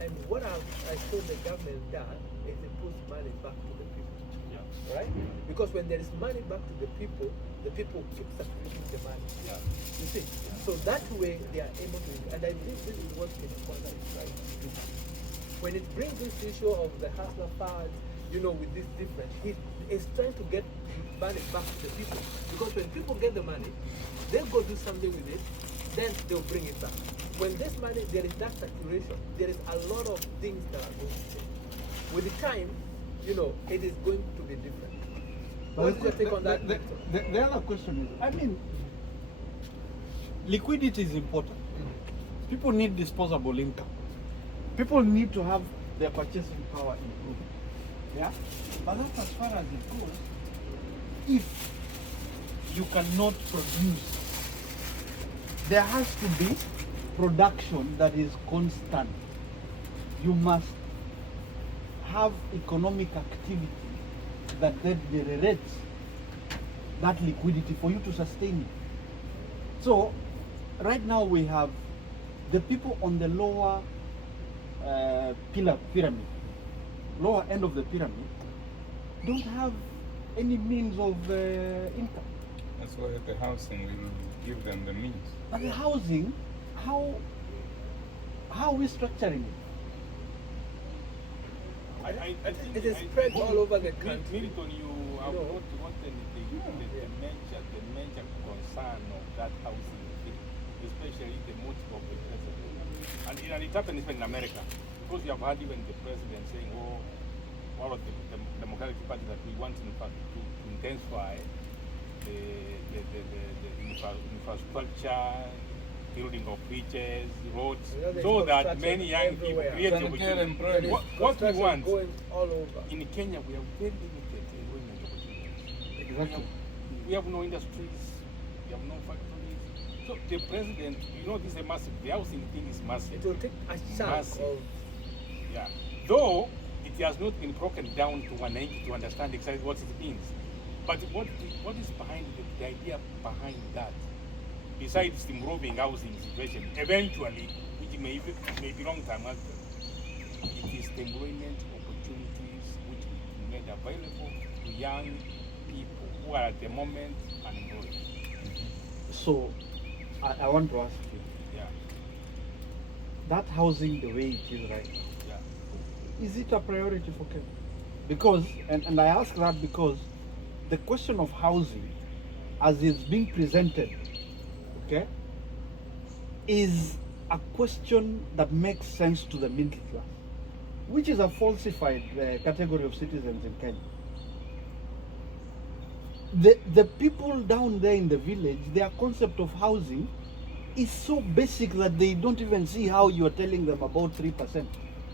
And what I saw the government does is it puts money back to the people, Yeah. right? Because when there is money back to the people keep circulating the money. Yeah. You see? So that way they are able to, and I believe this is what Kenya Kwanza is trying to do. When it brings this issue of the hustler part, with this difference, he's trying to get money back to the people. Because when people get the money, they'll go do something with it, then they'll bring it back. When this money, there is that saturation, there is a lot of things that are going to change. With the time, it is going to be different. What is your take on that? The other question is, I mean, liquidity is important. People need disposable income. People need to have their purchasing power improved. Yeah? But that's as far as it goes. If you cannot produce, there has to be production that is constant. You must have economic activity that then generates that liquidity for you to sustain it. So right now we have the people on the lower pyramid, lower end of the pyramid don't have any means of income. That's why the housing will give them the means. But the housing, how are we structuring it? I think It is spread all over the country. Milton, you have know. not wanted the major concern of that housing thing, especially the motive of the president. And it happened even in America, because you have heard even the president saying, oh, one of the Democratic Party that we want in fact to intensify the infrastructure, building of bridges, roads, You know, there's so that construction many young everywhere. people create Sanitary opportunities. employment. What we want Going all over. in Kenya, we have very limited employment opportunities. Exactly. We have no industries, we have no factories. So the president, you know, this is a massive, the housing thing is massive. It will take a chunk Massive. of. Yeah. Though it has not been broken down to 180 to understand exactly what it means. But what is behind the idea behind that? Besides the improving housing situation, eventually, which may be long time after, it is the employment opportunities which will be made available to young people who are at the moment unemployed. So, I want to ask you, Yeah, that housing the way it is right now, yeah. is it a priority for Kenya? Because, and I ask that because the question of housing, as it's being presented, okay, is a question that makes sense to the middle class, which is a falsified category of citizens in Kenya. The people down there in the village, their concept of housing is so basic that they don't even see how you are telling them about 3%.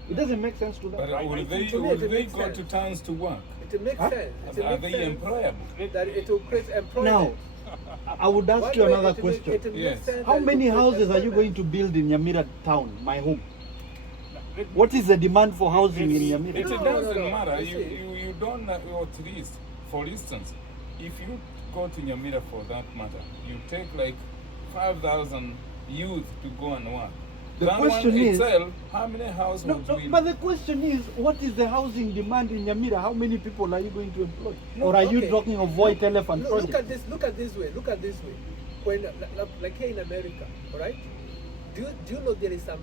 It doesn't make sense to them. But will they to me, it makes go sense. to towns to work? It makes Huh? sense. It Are makes they sense employable? that it will create employment. Now, I would ask One you way another it will- question. it will make Yes. sense How that it many will create houses are you going employment. to build in Nyamira town, my home? Let- What is the demand for housing in It Nyamira? No, doesn't no, matter. you see. You don't know at least, for instance, if you go to Nyamira for that matter, you take like 5,000 youth to go and work. The that question one is- itself, how many No, households no, will... but the question is, what is the housing demand in Nyamira? How many people are you going to employ? Or are you Okay. talking of white elephant Look project? at this. Look at this way. Look at this way. When, like here in America, all right? Do you know there is some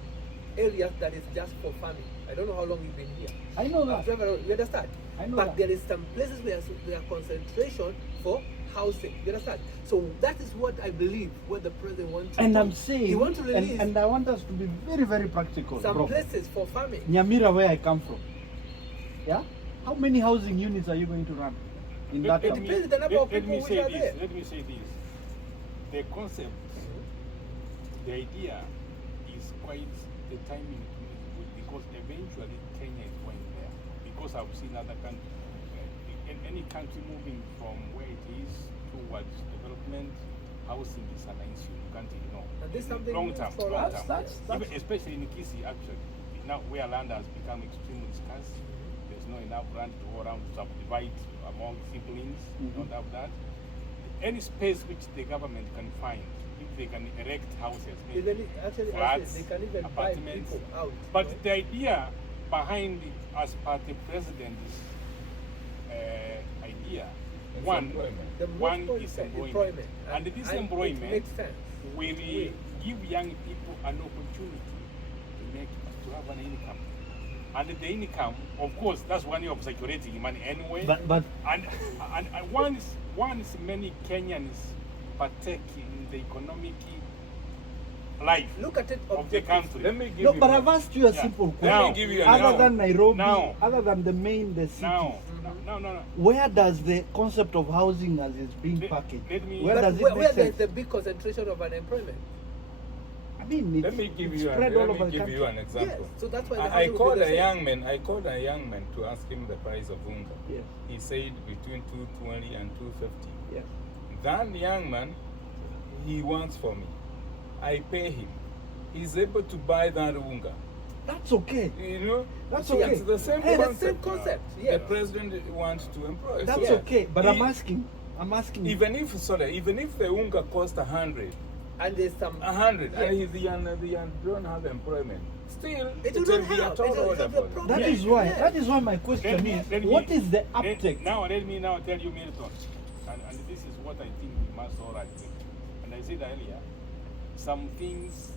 areas that is just for farming? I don't know how long you've been here. I know that. You understand? I know but that. there is some places where there are concentration for housing. You understand? So that is what I believe what the president wants to And do. I'm saying, he wants to release and I want us to be very, very practical, some bro. places for farming. Nyamira, where I come from, yeah? How many housing units are you going to run in that It town? depends on the number of let people me which say are this. there. Let me say this. The concept, the idea is quite the timing to me is good because eventually Kenya is going there. Because I've seen other countries, any country moving from where it is towards development, housing is an issue. You can't ignore. And this is something long new term, for long us. term. That's- Even especially in Kisi, actually, now where land has become extremely scarce, there's not enough land to go around to subdivide among siblings. You don't have that. Any space which the government can find, if they can erect houses, maybe Actually, flats, they can even buy apartments. people out. But right? the idea behind it, as per the president's idea, It's one employment. The most one important is thing, employment. And this it employment makes sense. will give young people an opportunity to have an income. And the income, of course, that's one way of circulating money anyway. But and once many Kenyans partake in the economic life Look at it of the objectively. country. Let me give no, you but one. I've asked you a Yeah. simple Now- question. Let me give you Other another. than Nairobi, Now- other than the cities, No, no. where does the concept of housing as it's being Let- packaged, let me- where But does it where make there's sense? the big concentration of unemployment. I mean, Let me give it's you spread all let over me the give you country. an example. Yes, so that's why the I housing will called be the a same. young man. I called a young man to ask him the price of unga. Yes, He said between 220 and 250. yes. That young man, he works for me. I pay him. He's able to buy that unga. That's okay. You know, That's so okay. It's the same Hey, The concept. same concept. The Yeah. president wants to employ. That's So okay. But he- I'm asking. Even if the unga costs 100, And there's some 100, Yes. and they don't have employment. still It will wouldn't be a help. tall It's a order for them. problem. That is why my question is, what is the uptake? Now let me now tell you, Milton, and this is what I think we must all agree. And I said earlier, some things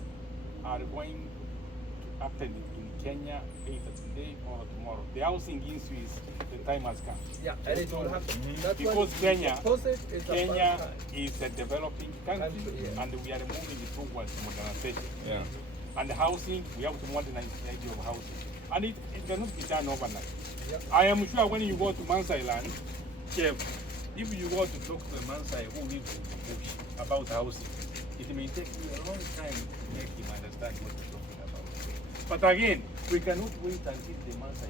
are going to happen in Kenya either today or tomorrow. The housing issue is the time has come. Yeah, and it will happen. That's why Because Kenya, deposit is a Kenya first time. is a developing country, Yeah. and we are moving towards modernization. Yeah. And the housing, we have to modernize the idea of housing. And it cannot be done overnight. Yep. I am sure when you go to Mansai land, Chef, if you go to talk to a Mansai who lives in the bush about housing, it may take you a long time to make him understand what you're talking about. But again, we cannot wait until the Mansai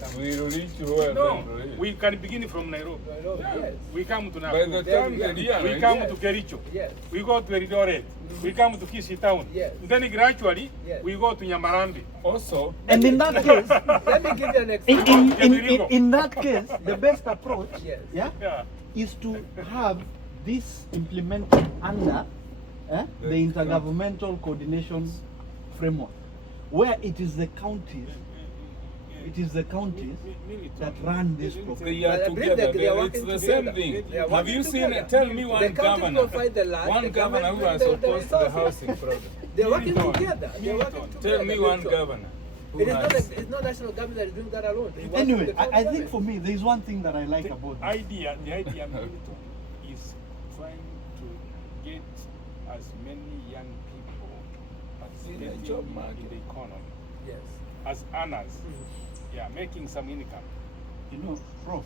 come. We will reach where No, they will. we can begin from Nairobi. Yes. We come to By the Nakuru. time they We realize, come Yes. to Kericho. Yes. We go to Eldoret. We come to Kisii town. Yes. Then gradually, Yes. we go to Nyamarambi. also, And in that case, Let me give you an in, example. in that case, the best approach, Yes. Yeah. is to have this implemented under the intergovernmental coordination framework, where it is the counties, that run this program. they are But I believe together. they are It's working the together. same thing. They are Have working you seen? together. Tell me The one county governor. provide the land, One the governor who government has the opposed the resources. housing problem. They're working Milton, together. They're working Milton, together. Tell me one Milton. governor. Who It is not has, it's not national government that is doing that alone. They work with Anyway, the county I think government. for me, there is one thing that I like The about this. idea, Milton, is trying to get as many young people participating In the job in market. the economy Yes. as earners. Yeah, making some income. You know, Prof,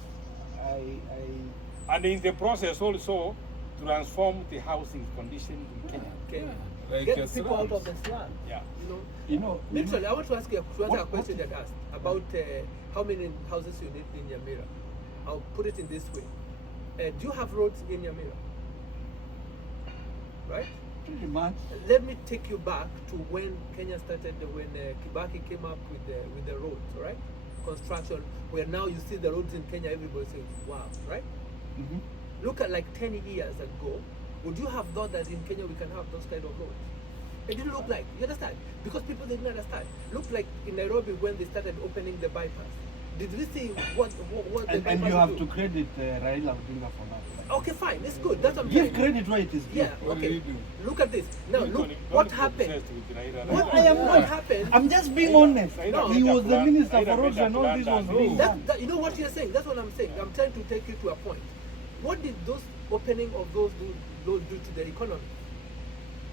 And in the process also transform the housing condition in Kenya. Okay. like Get your people out slums. of the slum. Yeah. you know, Literally, I want to ask you to answer What- a question that asked about how many houses you need in Nyamira. I'll put it in this way. Do you have roads in Nyamira? Right? pretty much. Let me take you back to when Kenya started, when Kibaki came up with the roads, right? Construction, where now you see the roads in Kenya, everybody says, wow, right? Mhm. Look at like 10 years ago, would you have thought that in Kenya we can have those kind of roads? It didn't look like, you understand? Because people didn't understand. Looked like in Nairobi when they started opening the bypass. Did we see what the And bypass you have would to do? credit Raila Odinga for that. Okay, fine, it's good. That's what I'm Give saying. credit where it is due. Yeah, What did okay. he do? Look at this. Now, Milton, look don't what be happened. obsessed with Raila. What I am not. happened? I'm just being honest. Raila He made a was the plan- minister Raila for made roads a and all plan this that was no. being done. You know what you're saying? That's what I'm saying. I'm trying to take you to a point. What did those opening of those do to the economy?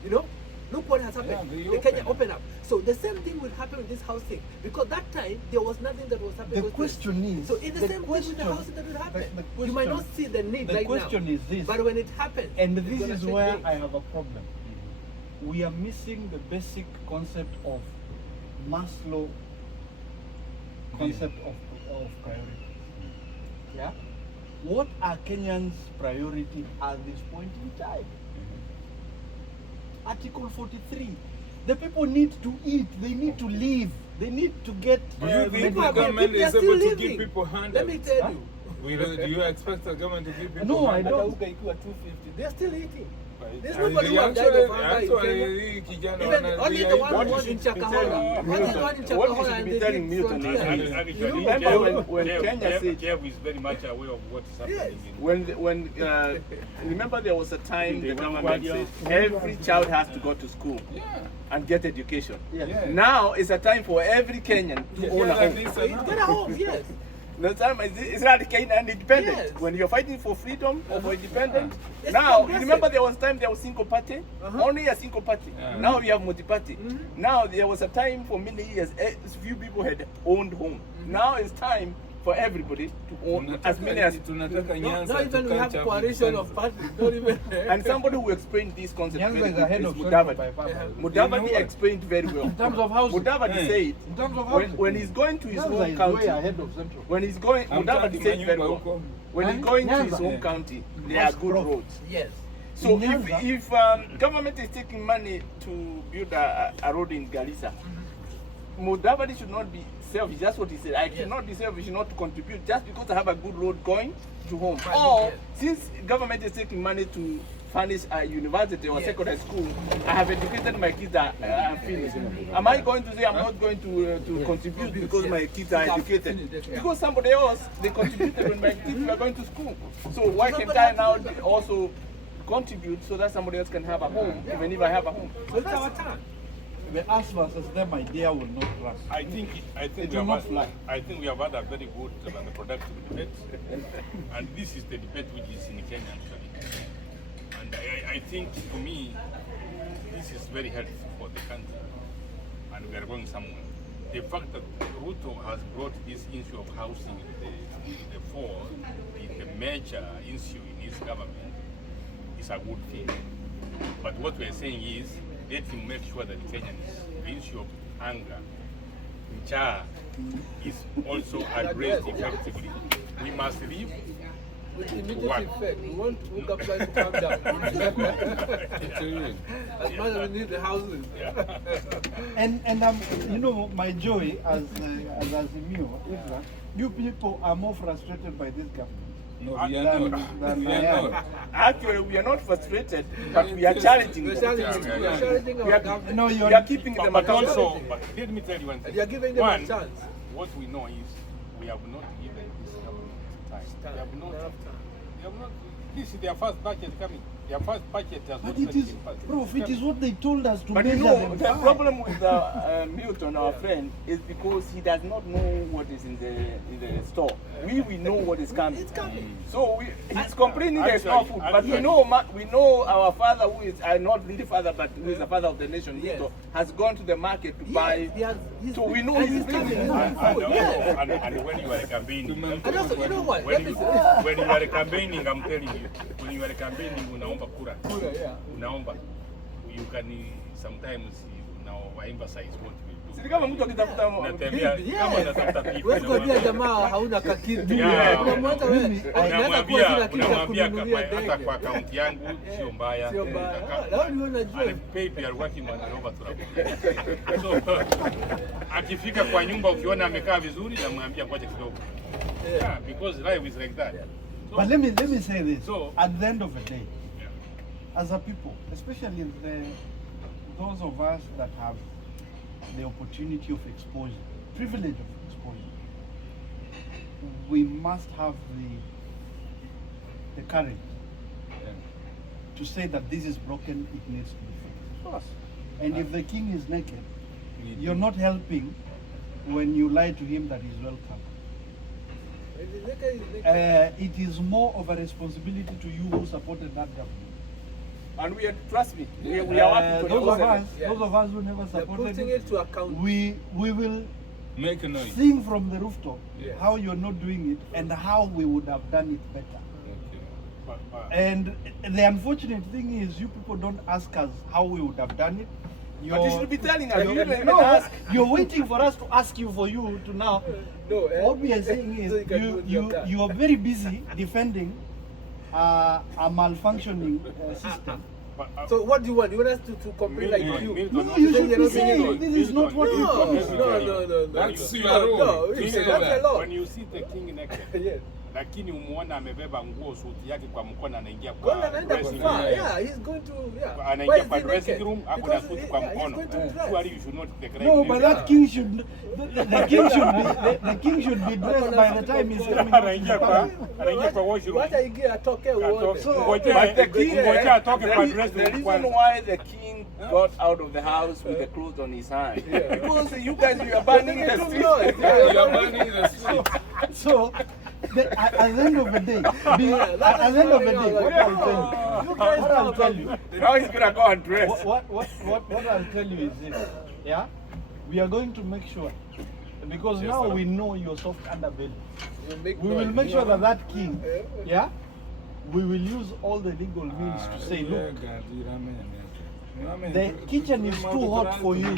You know, look what has happened. Yeah, they the Kenya opened. open up. So the same thing will happen with this housing because that time there was nothing that was happening. The with question this. is, so it's the, the same thing question- with the housing that will happen. the You might not question- see the need the right question now. is this, But when it happens, and it's this gonna is change where things. I have a problem. We are missing the basic concept of Maslow concept of priority. Yeah? What are Kenyans' priority at this point in time? Article 43. The people need to eat, they need to live, they need to get Do you think people the are- government people are is still able to living. give people handouts? Let me tell Huh? you. Do you expect the government to give people No, I handouts? don't. Uga ikiwa 250. They're still eating. There's And nobody who have died of hunger in Kenya. hii kijana Even wana- only they the are one able in to- Chakahola. Only the one in What you Chakahola should and be they telling did Milton frontier. is this. Actually, You remember Jeff- when Jeff- Kenya Jeff- said- Jeff is very much aware of what is happening in When remember there was a time the The government Nyakundi. said every child has to go to school Yeah. and get education. Yes. Yeah. Now it's a time for every Kenyan to own a Yeah, home. this So and you that. get a home, yes. The time is not Kenyan independent. Yes. When you're fighting for freedom or for independence. It's Now progressive. remember there was time there was single party, only a single party. Yeah. Now we have multi-party. Now there was a time for many years few people had owned home. Now it's time for everybody to own as many as. Tunataka Nyanza Not even to we have catch up coalition with of parties. Not even. And somebody who explained this concept Nyanza very is good ahead is of Central by Mudavadi. far. You know Mudavadi what? explained very well. In terms of housing. Mudavadi Yeah. said In terms of when, housing. when he's going to his Nyanza home is way county, ahead of Central. when he's going, I'm Mudavadi talking said very Manyumba well. huko. When he's Nani? going to his Nyanza. home Yeah. county, there are good Cross. roads. Yes. So In Nyanza. if government is taking money to build a road in Garissa, Mudavadi should not be selfish. That's what he said. I should not be selfish, not to contribute just because I have a good road going to home. Right, Or yes. since government is taking money to furnish a university or secondary school, I have educated my kids that are finished. Am I going to say I'm not going to contribute because my kids are educated? Because somebody else, they contributed when my kids were going to school. So why can't I now also contribute so that somebody else can have a home, even if I have a home? So it's our time. The us versus them idea will not last. I think It will not fly. I think we have had a very good and productive debate, and this is the debate which is in Kenya actually. And I think for me, this is very helpful for the country, and we are going somewhere. The fact that Ruto has brought this issue of housing to the fore, the major issue in his government, is a good thing. But what we are saying is, let him make sure that Kenyans, the issue of anger, njaa, is also addressed effectively. We must live With immediate effect. We want Uga price to come down. As much as we need the houses. And you know, my joy as Azimio is that you people are more frustrated by this government. No, we are not. We are not. Actually, we are not frustrated, but we are challenging We're them. challenging our government. No, We you're are keeping them But accountable. also, but let me tell you one thing. You're giving them a One, chance. what we know is we have not given this government time. They have not. They have not. This is their first budget coming. Their first budget has But not it is, been passed. Prof, it is what they told us to But you measure know, them the by. problem with Milton, our friend, is because he does not know what is in the store. We know what is coming. It's coming. So he's complaining there's no food, but we know our father, who is not really father, but who is the father of the nation, Yes. Ruto, has gone to the market to buy. So we know he's coming. bringing He's food. bringing food. Yes. And when you are campaigning, And also, you know what? when you are campaigning, I'm telling you, when you are campaigning, unaomba kura. Yeah. Unaomba. You can sometimes emphasize what we do. Si kama mtu akitafuta Unatembea kama unatafuta pipi. Huwezi kuambia jamaa hauna kakitu. Yeah. Unamwacha wewe. Anaweza kuwa sina kitu cha Unamwambia kununulia hata ndege. kwa akaunti yangu sio mbaya. Sio mbaya. Leo ndio unajua. And pay are working on Nairobi Turabu. So akifika kwa nyumba ukiona amekaa vizuri namwambia ngoja kidogo. Yeah, because life is like that. So, But let me say this. So- at the end of the day, yeah. as a people, especially those of us that have the opportunity of exposure, privilege of exposure, we must have the courage to say that this is broken, it needs to be fixed. And if the king is naked, you're not helping when you lie to him that he's welcome. It is more of a responsibility to you who supported that government. And we are, trust me, we are working Those of 24/7. us, those of us who never They're supported putting it, it to account. we will Make a noise. sing from the rooftop Yeah. how you're not doing it and how we would have done it better. Okay. And the unfortunate thing is you people don't ask us how we would have done it. But you should be telling us. You didn't even No, ask. you're waiting for us to ask you for you to now. No, What we are saying is So you can do it yourself. you are very busy defending a malfunctioning system. But, So what do you want? You want us to complain like you? Milton, No, you should You're be not saying doing it. this is not what you No, promised. no. That's your No, role. you You say say that's a that. law. when you see the king naked, Yes. lakini umuona amebeba nguo suti yake kwa mkono anaingia Kwanza kwa anaenda dressing kufaa. room. Yeah, he's going to, yeah. Why Anaingia is kwa he dressing naked? room, ako na Because suti kwa he's mkono. going to dress. Surely you should not declare No, him but naked. that king should the king should be dressed by the time he's coming out. Anaingia kwa anaingia kwa washroom. Wacha ingie atoke uone. But the king, Ngoja atoke kwa the dressing room reason kwanza. why the king got out of the house with the clothes on his hand, because you guys you are burning the street. You are burning the street. So at the end of the day, at the end of the day, what I'll tell you, Now he's gonna go and dress. what I'll tell you is this, yeah, we are going to make sure, because now we know your soft underbelly. We will make sure that king, yeah, we will use all the legal means to say, look, the kitchen is too hot for you,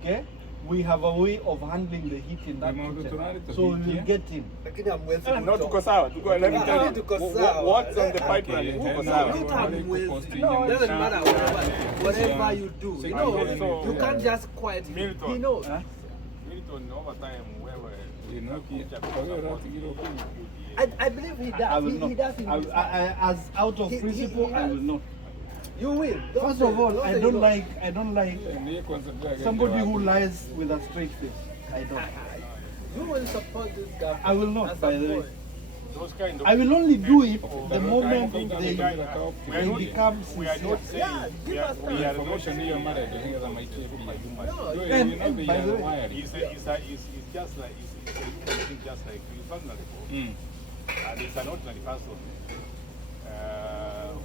okay? We have a way of handling the heat in that kitchen, so we will get in. Lakini hamwezi No, kutoka. tuko sawa. Let me tell you, Tuko sawa. what's on the pipeline. Tuko sawa. Don't doesn't matter whatever you do. You know, you can't just quiet him. Milton. He knows. Milton, over time, wewe I believe he does. I will He not. does. As out of principle, I will not. You will. First of all, I don't like somebody who lies with a straight face. I don't. You will support this government. I will not, at by some the way. point. Those kind of I will only do it the moment we they become we are sincere. not saying Yeah, give us we are not Information hiyo saying mara ikizinga za maisha yetu ya juma. No, And by the way, it's just like it's a human being just like you personally. And it's an ordinary person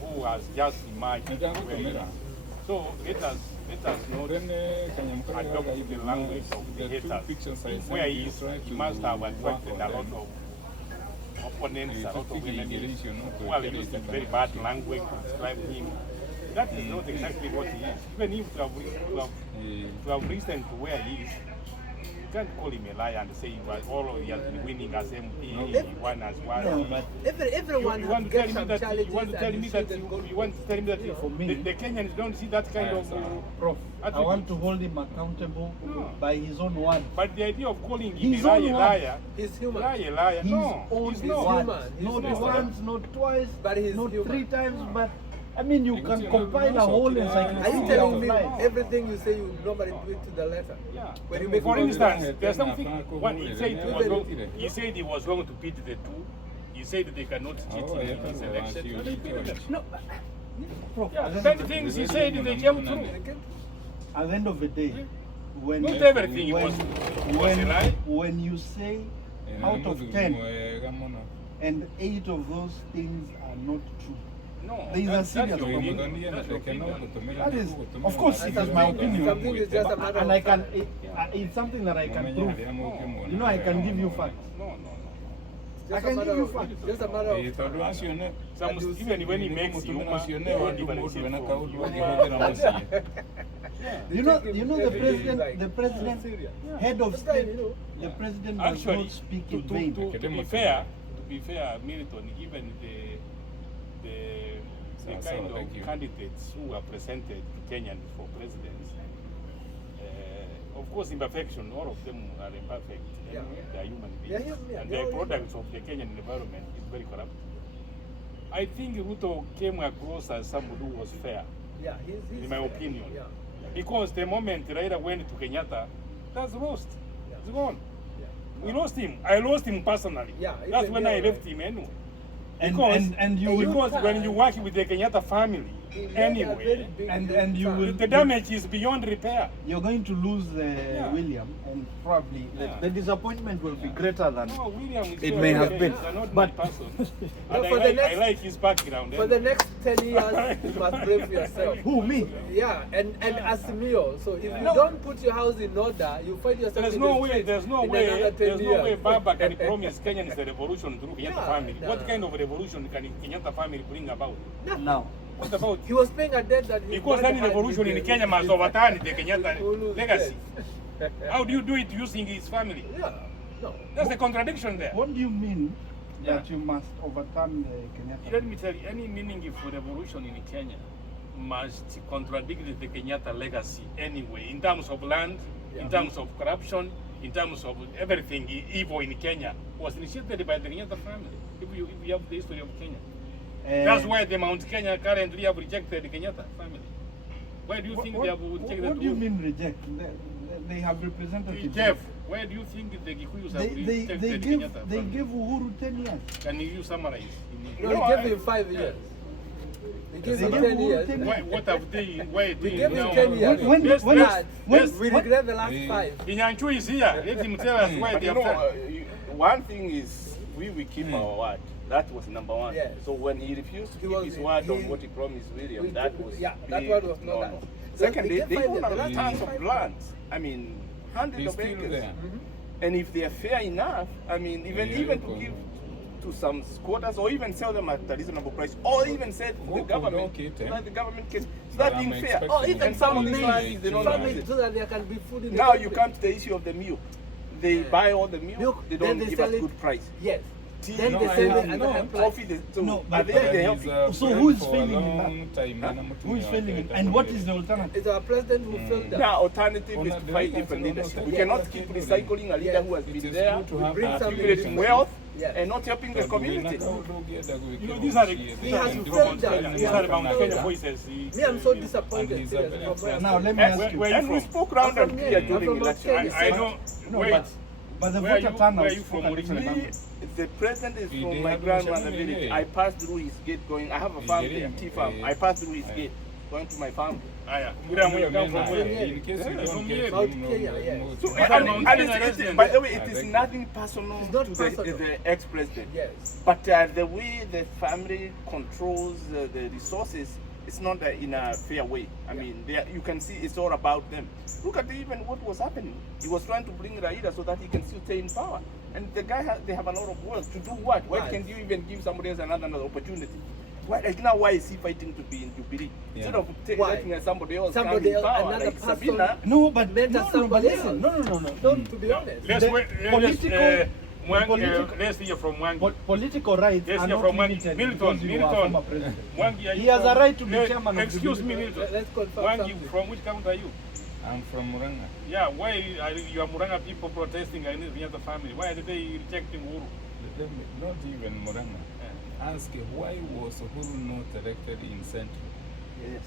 who has just imagined where he is. So let us not adopt the language of the haters. Where he is, he must have attracted a lot of opponents, a lot of enemies who are using very bad language to describe him. That is not exactly what he is. Even if to have listened to where he is, you can't call him a liar and say he has been winning as MP, he won as one. No, but Everyone You has want to tell get me some that challenges. you want to tell me that you want to tell me that the Kenyans don't see that kind of Prof, I attribute. want to hold him accountable by his own word. But the idea of calling him His a own liar, He's human. liar, His no, own he's words. not. words. He's Not human. once, not twice, But he's not human. 3 times, but I mean, you can compile a whole Are encyclopedia you telling of me lies. everything you say you normally do it to the letter? Yeah. When you make For a instance, there's something when he said Even he said he was going to beat the two. He said that they cannot cheat in this election. No, Prof, Yeah, at the many things he said they came true. end of the day, when Not everything was a lie. when you say out of 10 and 8 of those things are not true, No, there is a that's serious your problem. opinion. That's your opinion. That is, of course, it is my opinion, Something is just a matter and of I can. It's something that I can prove. You know, I can give you facts. No. I can give you facts. Just a matter of Some, even when he makes you You know the president, head of state, the president does Actually, not speak in vain. to be fair, Milton, even the kind of candidates who are presented to Kenyans for presidents, of course, imperfection, all of them are imperfect. Yeah. They are human Yeah, beings. yeah, And they're the all products of the Kenyan environment is very corrupt. I think Ruto came across as somebody who was fair, yeah, he's in my fair. opinion. Yeah. Because the moment Raila went to Kenyatta, that's lost. Yeah. It's gone. Yeah. We lost him. I lost him personally. Yeah, That's even when there, I left right. him anyway. And Because, you will because when you work with the Kenyatta family, He made a very anyway, big and you turn. will the damage is beyond repair. you're going to lose Yeah. William, and probably Yeah. the disappointment will be greater than. No, William is It very may have okay. been, He's an ordinary but- person. No, And for the I next- like his background. For the next 10 years, you must brave yourself. Who, me? Yeah, and Azimio. So if you No. don't put your house in order, you find yourself There's in no the way, street there's no in way, another 10 there's no years. way Baba can promise Kenyans a revolution through Kenyatta Yeah, family. no. What kind of revolution can Kenyatta family bring about? Now, What about? He was paying a debt that he Because any revolution in Kenya must overturn the Kenyatta legacy. How do you do it using his family? Yeah, no. That's the contradiction there. what do you mean Yeah. that you must overturn the Kenyatta? Let me tell you, any meaningful revolution in Kenya must contradict the Kenyatta legacy anyway, in terms of land, in terms of corruption, in terms of everything evil in Kenya was initiated by the Kenyatta family. If you have the history of Kenya. That's why the Mount Kenya currently have rejected the Kenyatta family. Why do you think they have rejected What do you mean reject? They have representatives. Jeff, where do you think the Gikuyus have rejected the Kenyatta They family? give Uhuru 10 years. Can you summarize? No, he gave him 5 years. He gave him 10 years. What have they? Why are We they gave him now? 10 years. When- Let's- when- let's- let's- We regret the last 5. Inyanchu is here. Let him tell us why But they you have know, done. one thing is we keep our word. That was number one. Yes. So when he refused to He keep was- his word he- on what he promised William, we- that was yeah, that big word was not no-no. that. Second, He they gave 5 own years. The last tons 5 of years. land. I mean, hundreds He's of still acres. there. And if they are fair enough, I mean, even Yeah, even look to on- give to some squatters or even sell them at a reasonable price, or even sell to the Look, government, okay, so then. that the government can But start I'm being fair. expecting Or even And some of these farming, lands, they don't farming use it. so that there can be food in the Now country. you come to the issue of the milk. They buy all the milk, Milk, they then don't they give sell us it- good price. Yes. tea. Then No, they I send have it not. another Coffee. So No, are they But helping? he's a So friend who's for a failing in long that? time. Huh? Who is failing it? And what is the alternative? It's our president who failed that. Now, alternative is Well, to the find right different answer, leadership. no, We no, cannot no, keep no, no, recycling a leader who has It been is there, good to have bring that some accumulating relationship. wealth, Yes. and not helping the community. You know, these are the He has failed that. these are the Mount Kenya voices. Me, I'm so disappointed. And he's a seriously, very from where I Now, stand. let me ask Where you. are you And we from? spoke round I'm and from clear here. I'm during from election. Kenya. I know. No, Wait. but the Where voter you- turnout where you spoke from a different originally? language. The president is He from did my have grandmother Mushabini, village. yeah. I passed through his gate going. I have a He farm did there, it, tea farm. yeah. I passed through his Yeah. gate going to my farm. Miriam, where you come from? In Where? case you Yeah, don't from get here. it, Mount you know, Kenya, you yes. know, So, to- But and Mount it's, Kenya it's, resident. by the way, it I is think- nothing personal It's not to personal. the ex-president. Yes. But the way the family controls the resources, it's not in a fair way. I mean, you can see it's all about them. Look at even what was happening. He was trying to bring Raila so that he can still stay in power. And the guy, they have a lot of work to do what? Why Right. can't you even give somebody else another opportunity? Why, like now, why is he fighting to be in Jubilee? Instead of Why? letting somebody else come Somebody in else, power, another like person. Sabina. No, but Mentor but somebody listen. else. No. To be honest. Let's The wait. political- Let's hear from Mwangi. Political rights Yes, are you're not from limited Milton, because you are Milton. former president. Mwangi, are He you has a from- right to be chairman of the Excuse me, Jubilee. Milton. Let's confirm Mwangi, something. from which county are you? I'm from Muranga. Yeah, why are your Muranga people protesting against the other family? Why are they rejecting Uhuru? Not even Muranga. Ask why was Uhuru not elected in Central? Yes.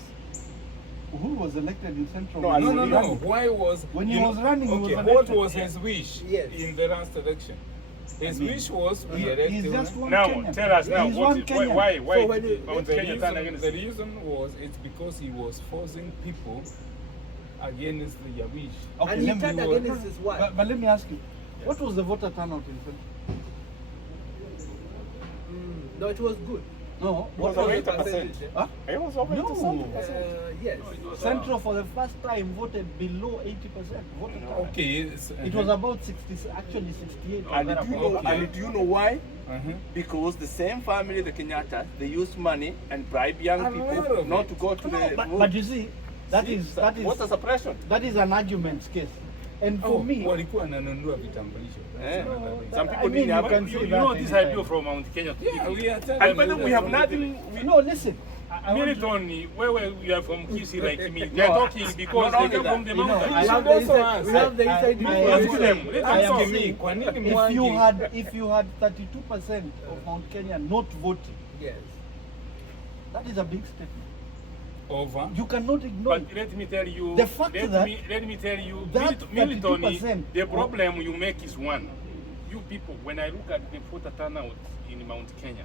Who was elected in Central? No, when No, he no, was no. running? Why was When he you know- was running, he Okay, was what elected. was his wish Yes. in the last election? His wish was be He's elected. just one Now, Kenyan. tell us now, He's what one is, Kenyan. why So when you- Mount The Kenya turn against the reason was it's because he was forcing people against their wish. Okay, And he let me- turned against his wife. But let me ask you, what was the voter turnout in Central? No, it was good. No, It was what over was 80%. Huh? It was over No. 80%. Yes. Central for the first time voted below 80%. Voter turnout. Okay. It was about 60, actually 68. And do you know? Okay. And do you know why? Uh-huh. Because the same family, the Kenyatta, they use money and bribe young A lot people of not it. to go to the vote. But you see, that See, is that what's the is suppression? that is an argument case. And for Oh, me, walikuwa wananunua vitambulisho. That's Eh. another thing. Some people I mean, didn't have. you can You see know that this anytime. idea from Mount Kenya. Yeah, we are telling And by the you way, we that have nothing. no, listen. I want to- Milton, where we are from Kisi like me, they are talking because not they only come from that, the you know, mountains. I We have should the also inside, ask. we have the inside I- Ask information. them. Let I them am talk. saying, Kwa nini if Mwangi? you had 32% of Mount Kenya not voting, Yes. that is a big statement. Over. You cannot ignore But it. let me tell you, The fact that let me tell you, that Milton, 32% the problem you make is one. You people, when I look at the voter turnout in Mount Kenya,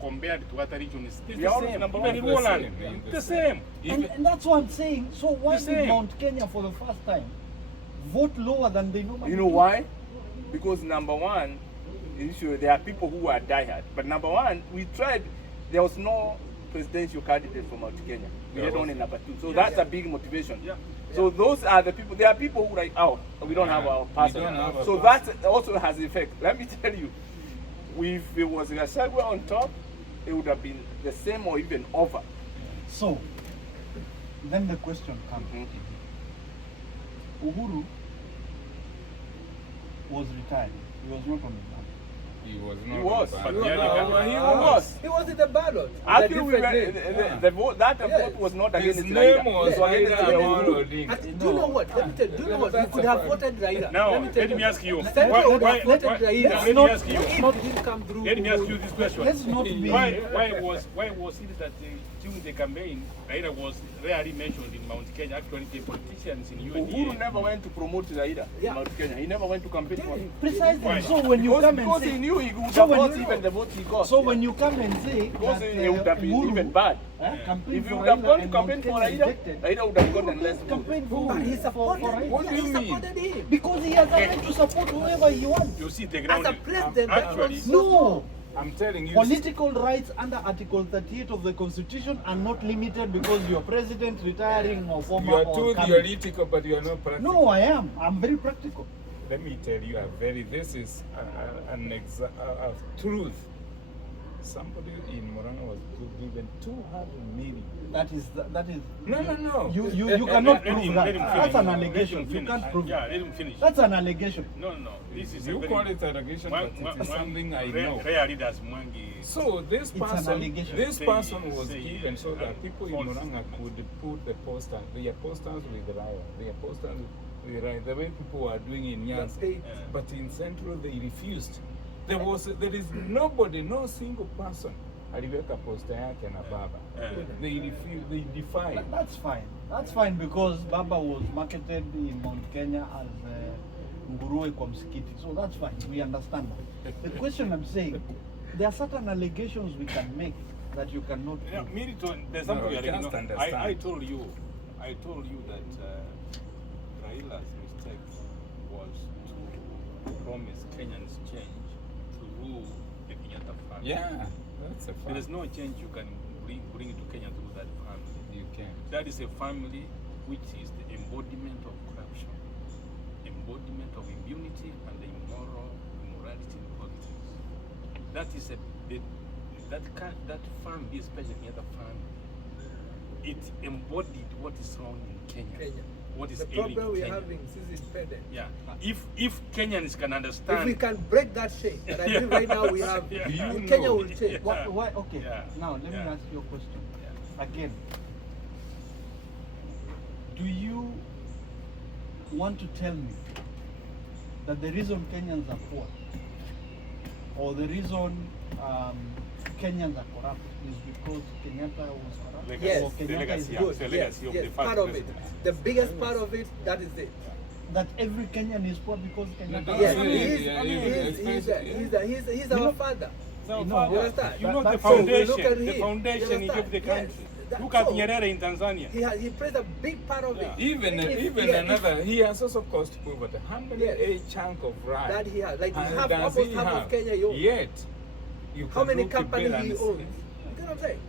compared to other regions, it's We the are same. number Even one. in The Holland, same, the same. And that's what I'm saying. So why The did same. Mount Kenya for the first time vote lower than they normally You know do? why? Because number one, issue there are people who are diehard. But number one, we tried. There was no presidential candidate from Mount Kenya. We had only number two. So that's a big motivation. Yeah. So those are the people. There are people who are like, oh, we don't have our person. don't have a So that also has effect. Let me tell you, if it was Gachagua on top, it would have been the same or even over. So then the question comes. Uhuru was retired. He was not on the ground. He was He not. was. on But the the ballot. other He guy- was. He was in the ballot. Actually, we Different were, name. the vote, that Yes. vote was not His against name Raila. was It was against Raila Amolo Uhuru. Odinga. Do you know what? Let me tell you. Do you know what? We could have voted Raila. Now, Let me tell let me ask you. Central Why, would why, have voted why, Raila. let me ask you. If it didn't come through. Let me ask you this question. Let's not be. Why was it that during the campaign, Raila was rarely mentioned in Mount Kenya? Actually, the politicians in Uhuru UNDA. never went to promote Raila Yeah. in Mount Kenya. He never went to campaign for him. Precisely. Why? So when you come and Because he say, knew he would So have when lost you- even the votes he got. so when you come and say Because that, it would have been Uhuru, even bad. campaign If he for would have Raila gone to and campaign Mount for Kenya Raila, rejected, Raila would have gotten less votes. campaign for, But he for supported Raila. What do you He mean? supported him. Because he has a right to support whoever he wants. You see the As ground. a president, that actually, was No. I'm telling you. Political rights under Article 38 of the Constitution are not limited because you're president, retiring, or former. You are or too coming. theoretical, but you are not practical. No, I am. I'm very practical. Let me tell you this is a truth. somebody in Murang'a was given 200 million. That is. No. You cannot Let prove him that. finish. That's an Let allegation. him You finish. can't prove Yeah, it. let him finish. That's an allegation. No. This is a You very call it allegation, but it is something I know. Rare leaders, Mwangi. So this an person, allegation. was Say given so that and people in false Murang'a statements. could put their posters with Raya, the way people were doing in Nyanza. paid. But in Central they refused. There is nobody, no single person aliweka poster yake na baba. They refused, they defied. That's fine. That's fine because Baba was marketed in Mount Kenya as Nguruwe kwa msikiti. So that's fine. We understand that. The question I'm saying, there are certain allegations we can make that you cannot Yeah, prove. Milton, there's No, something you you just know. understand. I told you that Raila's mistake was to promise Kenyans change to rule the Kenyatta family. Yeah, that's a fact. There is no change you can bring to Kenya through that family. You can. That is a family which is the embodiment of corruption, embodiment of impunity and the immorality in politics. That is that family, especially the other family, it embodied what is wrong in Kenya. What is The ailing problem we're Kenya. having since independence. Yeah. If Kenyans can If understand. we can break that chain, and I believe right now we have, Yeah. You Kenya know. will change. Why? Okay. Yeah. Now let me Yeah. ask you a question. Yeah. Again, do you want to tell me that the reason Kenyans are poor or the reason Kenyans are corrupt is because Kenyatta was corrupt? Legacy. Or The Kenyatta legacy, is yeah. good? The legacy of the first part of it. president. The biggest part of it, that is it. That every Kenyan is poor because Kenyatta No, is Yes, good? he's our father. So, No, Father, you understand? you know the That's- so we foundation, look at the him. foundation he You gave the understand? country. Yes. Look at So, Nyerere in Tanzania. He plays a big part of Yeah. it. Even Yeah, another, he has also cost poverty. How many Yes. a chunk of rice? That he has. Like, and half, does almost he half of have? Kenya he owns. Yet, you How can many look at companies Bill he and owns? see- You know what I'm saying?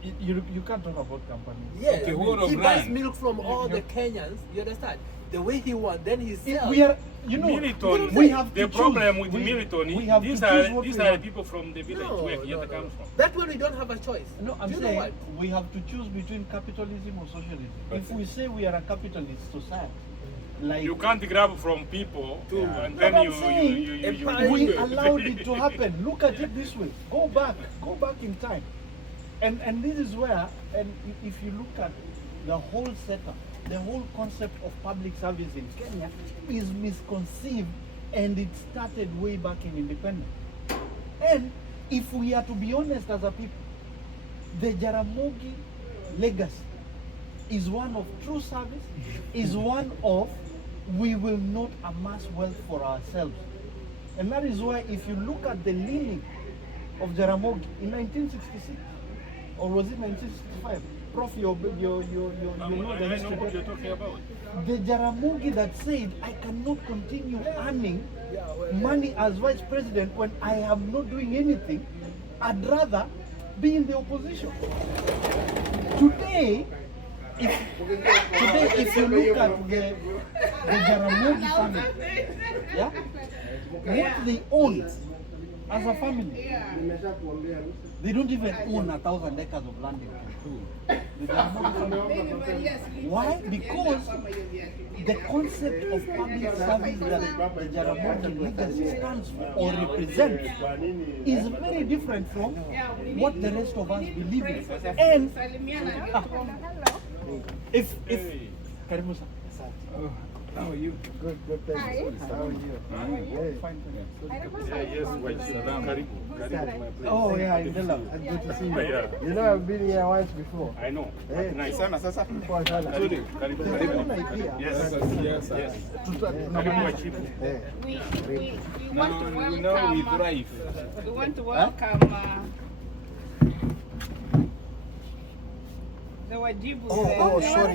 You can't talk about companies. Yes, Okay, what he of buys land? milk from all the Kenyans. You understand? The way he wants, then he sells. We are, you know, Milton, we have the to problem choose. with We Milton, we have these to are choose what these we are want. people from the village No, where no, Kenyatta no. comes from. That one we don't have a choice. No, I'm Do you know saying what? we have to choose between capitalism or socialism. But if we say we are a capitalist society, like You can't grab from people Yeah. and No, then I'm you saying empowering we you. allowed it to happen. Look at it this way. Go back in time. And this is where, and if you look at the whole setup, the whole concept of public service in Kenya is misconceived, and it started way back in independence. And if we are to be honest as a people, the Jaramogi legacy is one of true service, is one of we will not amass wealth for ourselves. And that is why if you look at the leaning of Jaramogi in 1966, or was it 1965? Prof, you know the I know what you're history. talking about. The Jaramogi that said, I cannot continue earning Yeah, well, money as vice president when I am not doing anything. I'd rather be in the opposition. Today, if you look at the Jaramogi family, yeah, what they own as a family, they don't even own 1,000 acres of land in Kenya. The Jaramogi family. Why? Because the concept of public service that the Jaramogi legacy stands for or represents is very different from what the rest of us believe in. And if Karibu sana. Oh, how are you? Good, thank you. How are you? Fine. Yes, Karibu. Oh yeah, in Delaware. Good to see you. Yeah. You know, I've been here once before. I know. Hey. Nice. Poa sana. Karibu. There's one idea. Yes. Yes, Yes. Tuta- Karibu chifu. Hey. We Now want to we know we welcome. thrive. We want to welcome the Wajibu. Oh, sorry.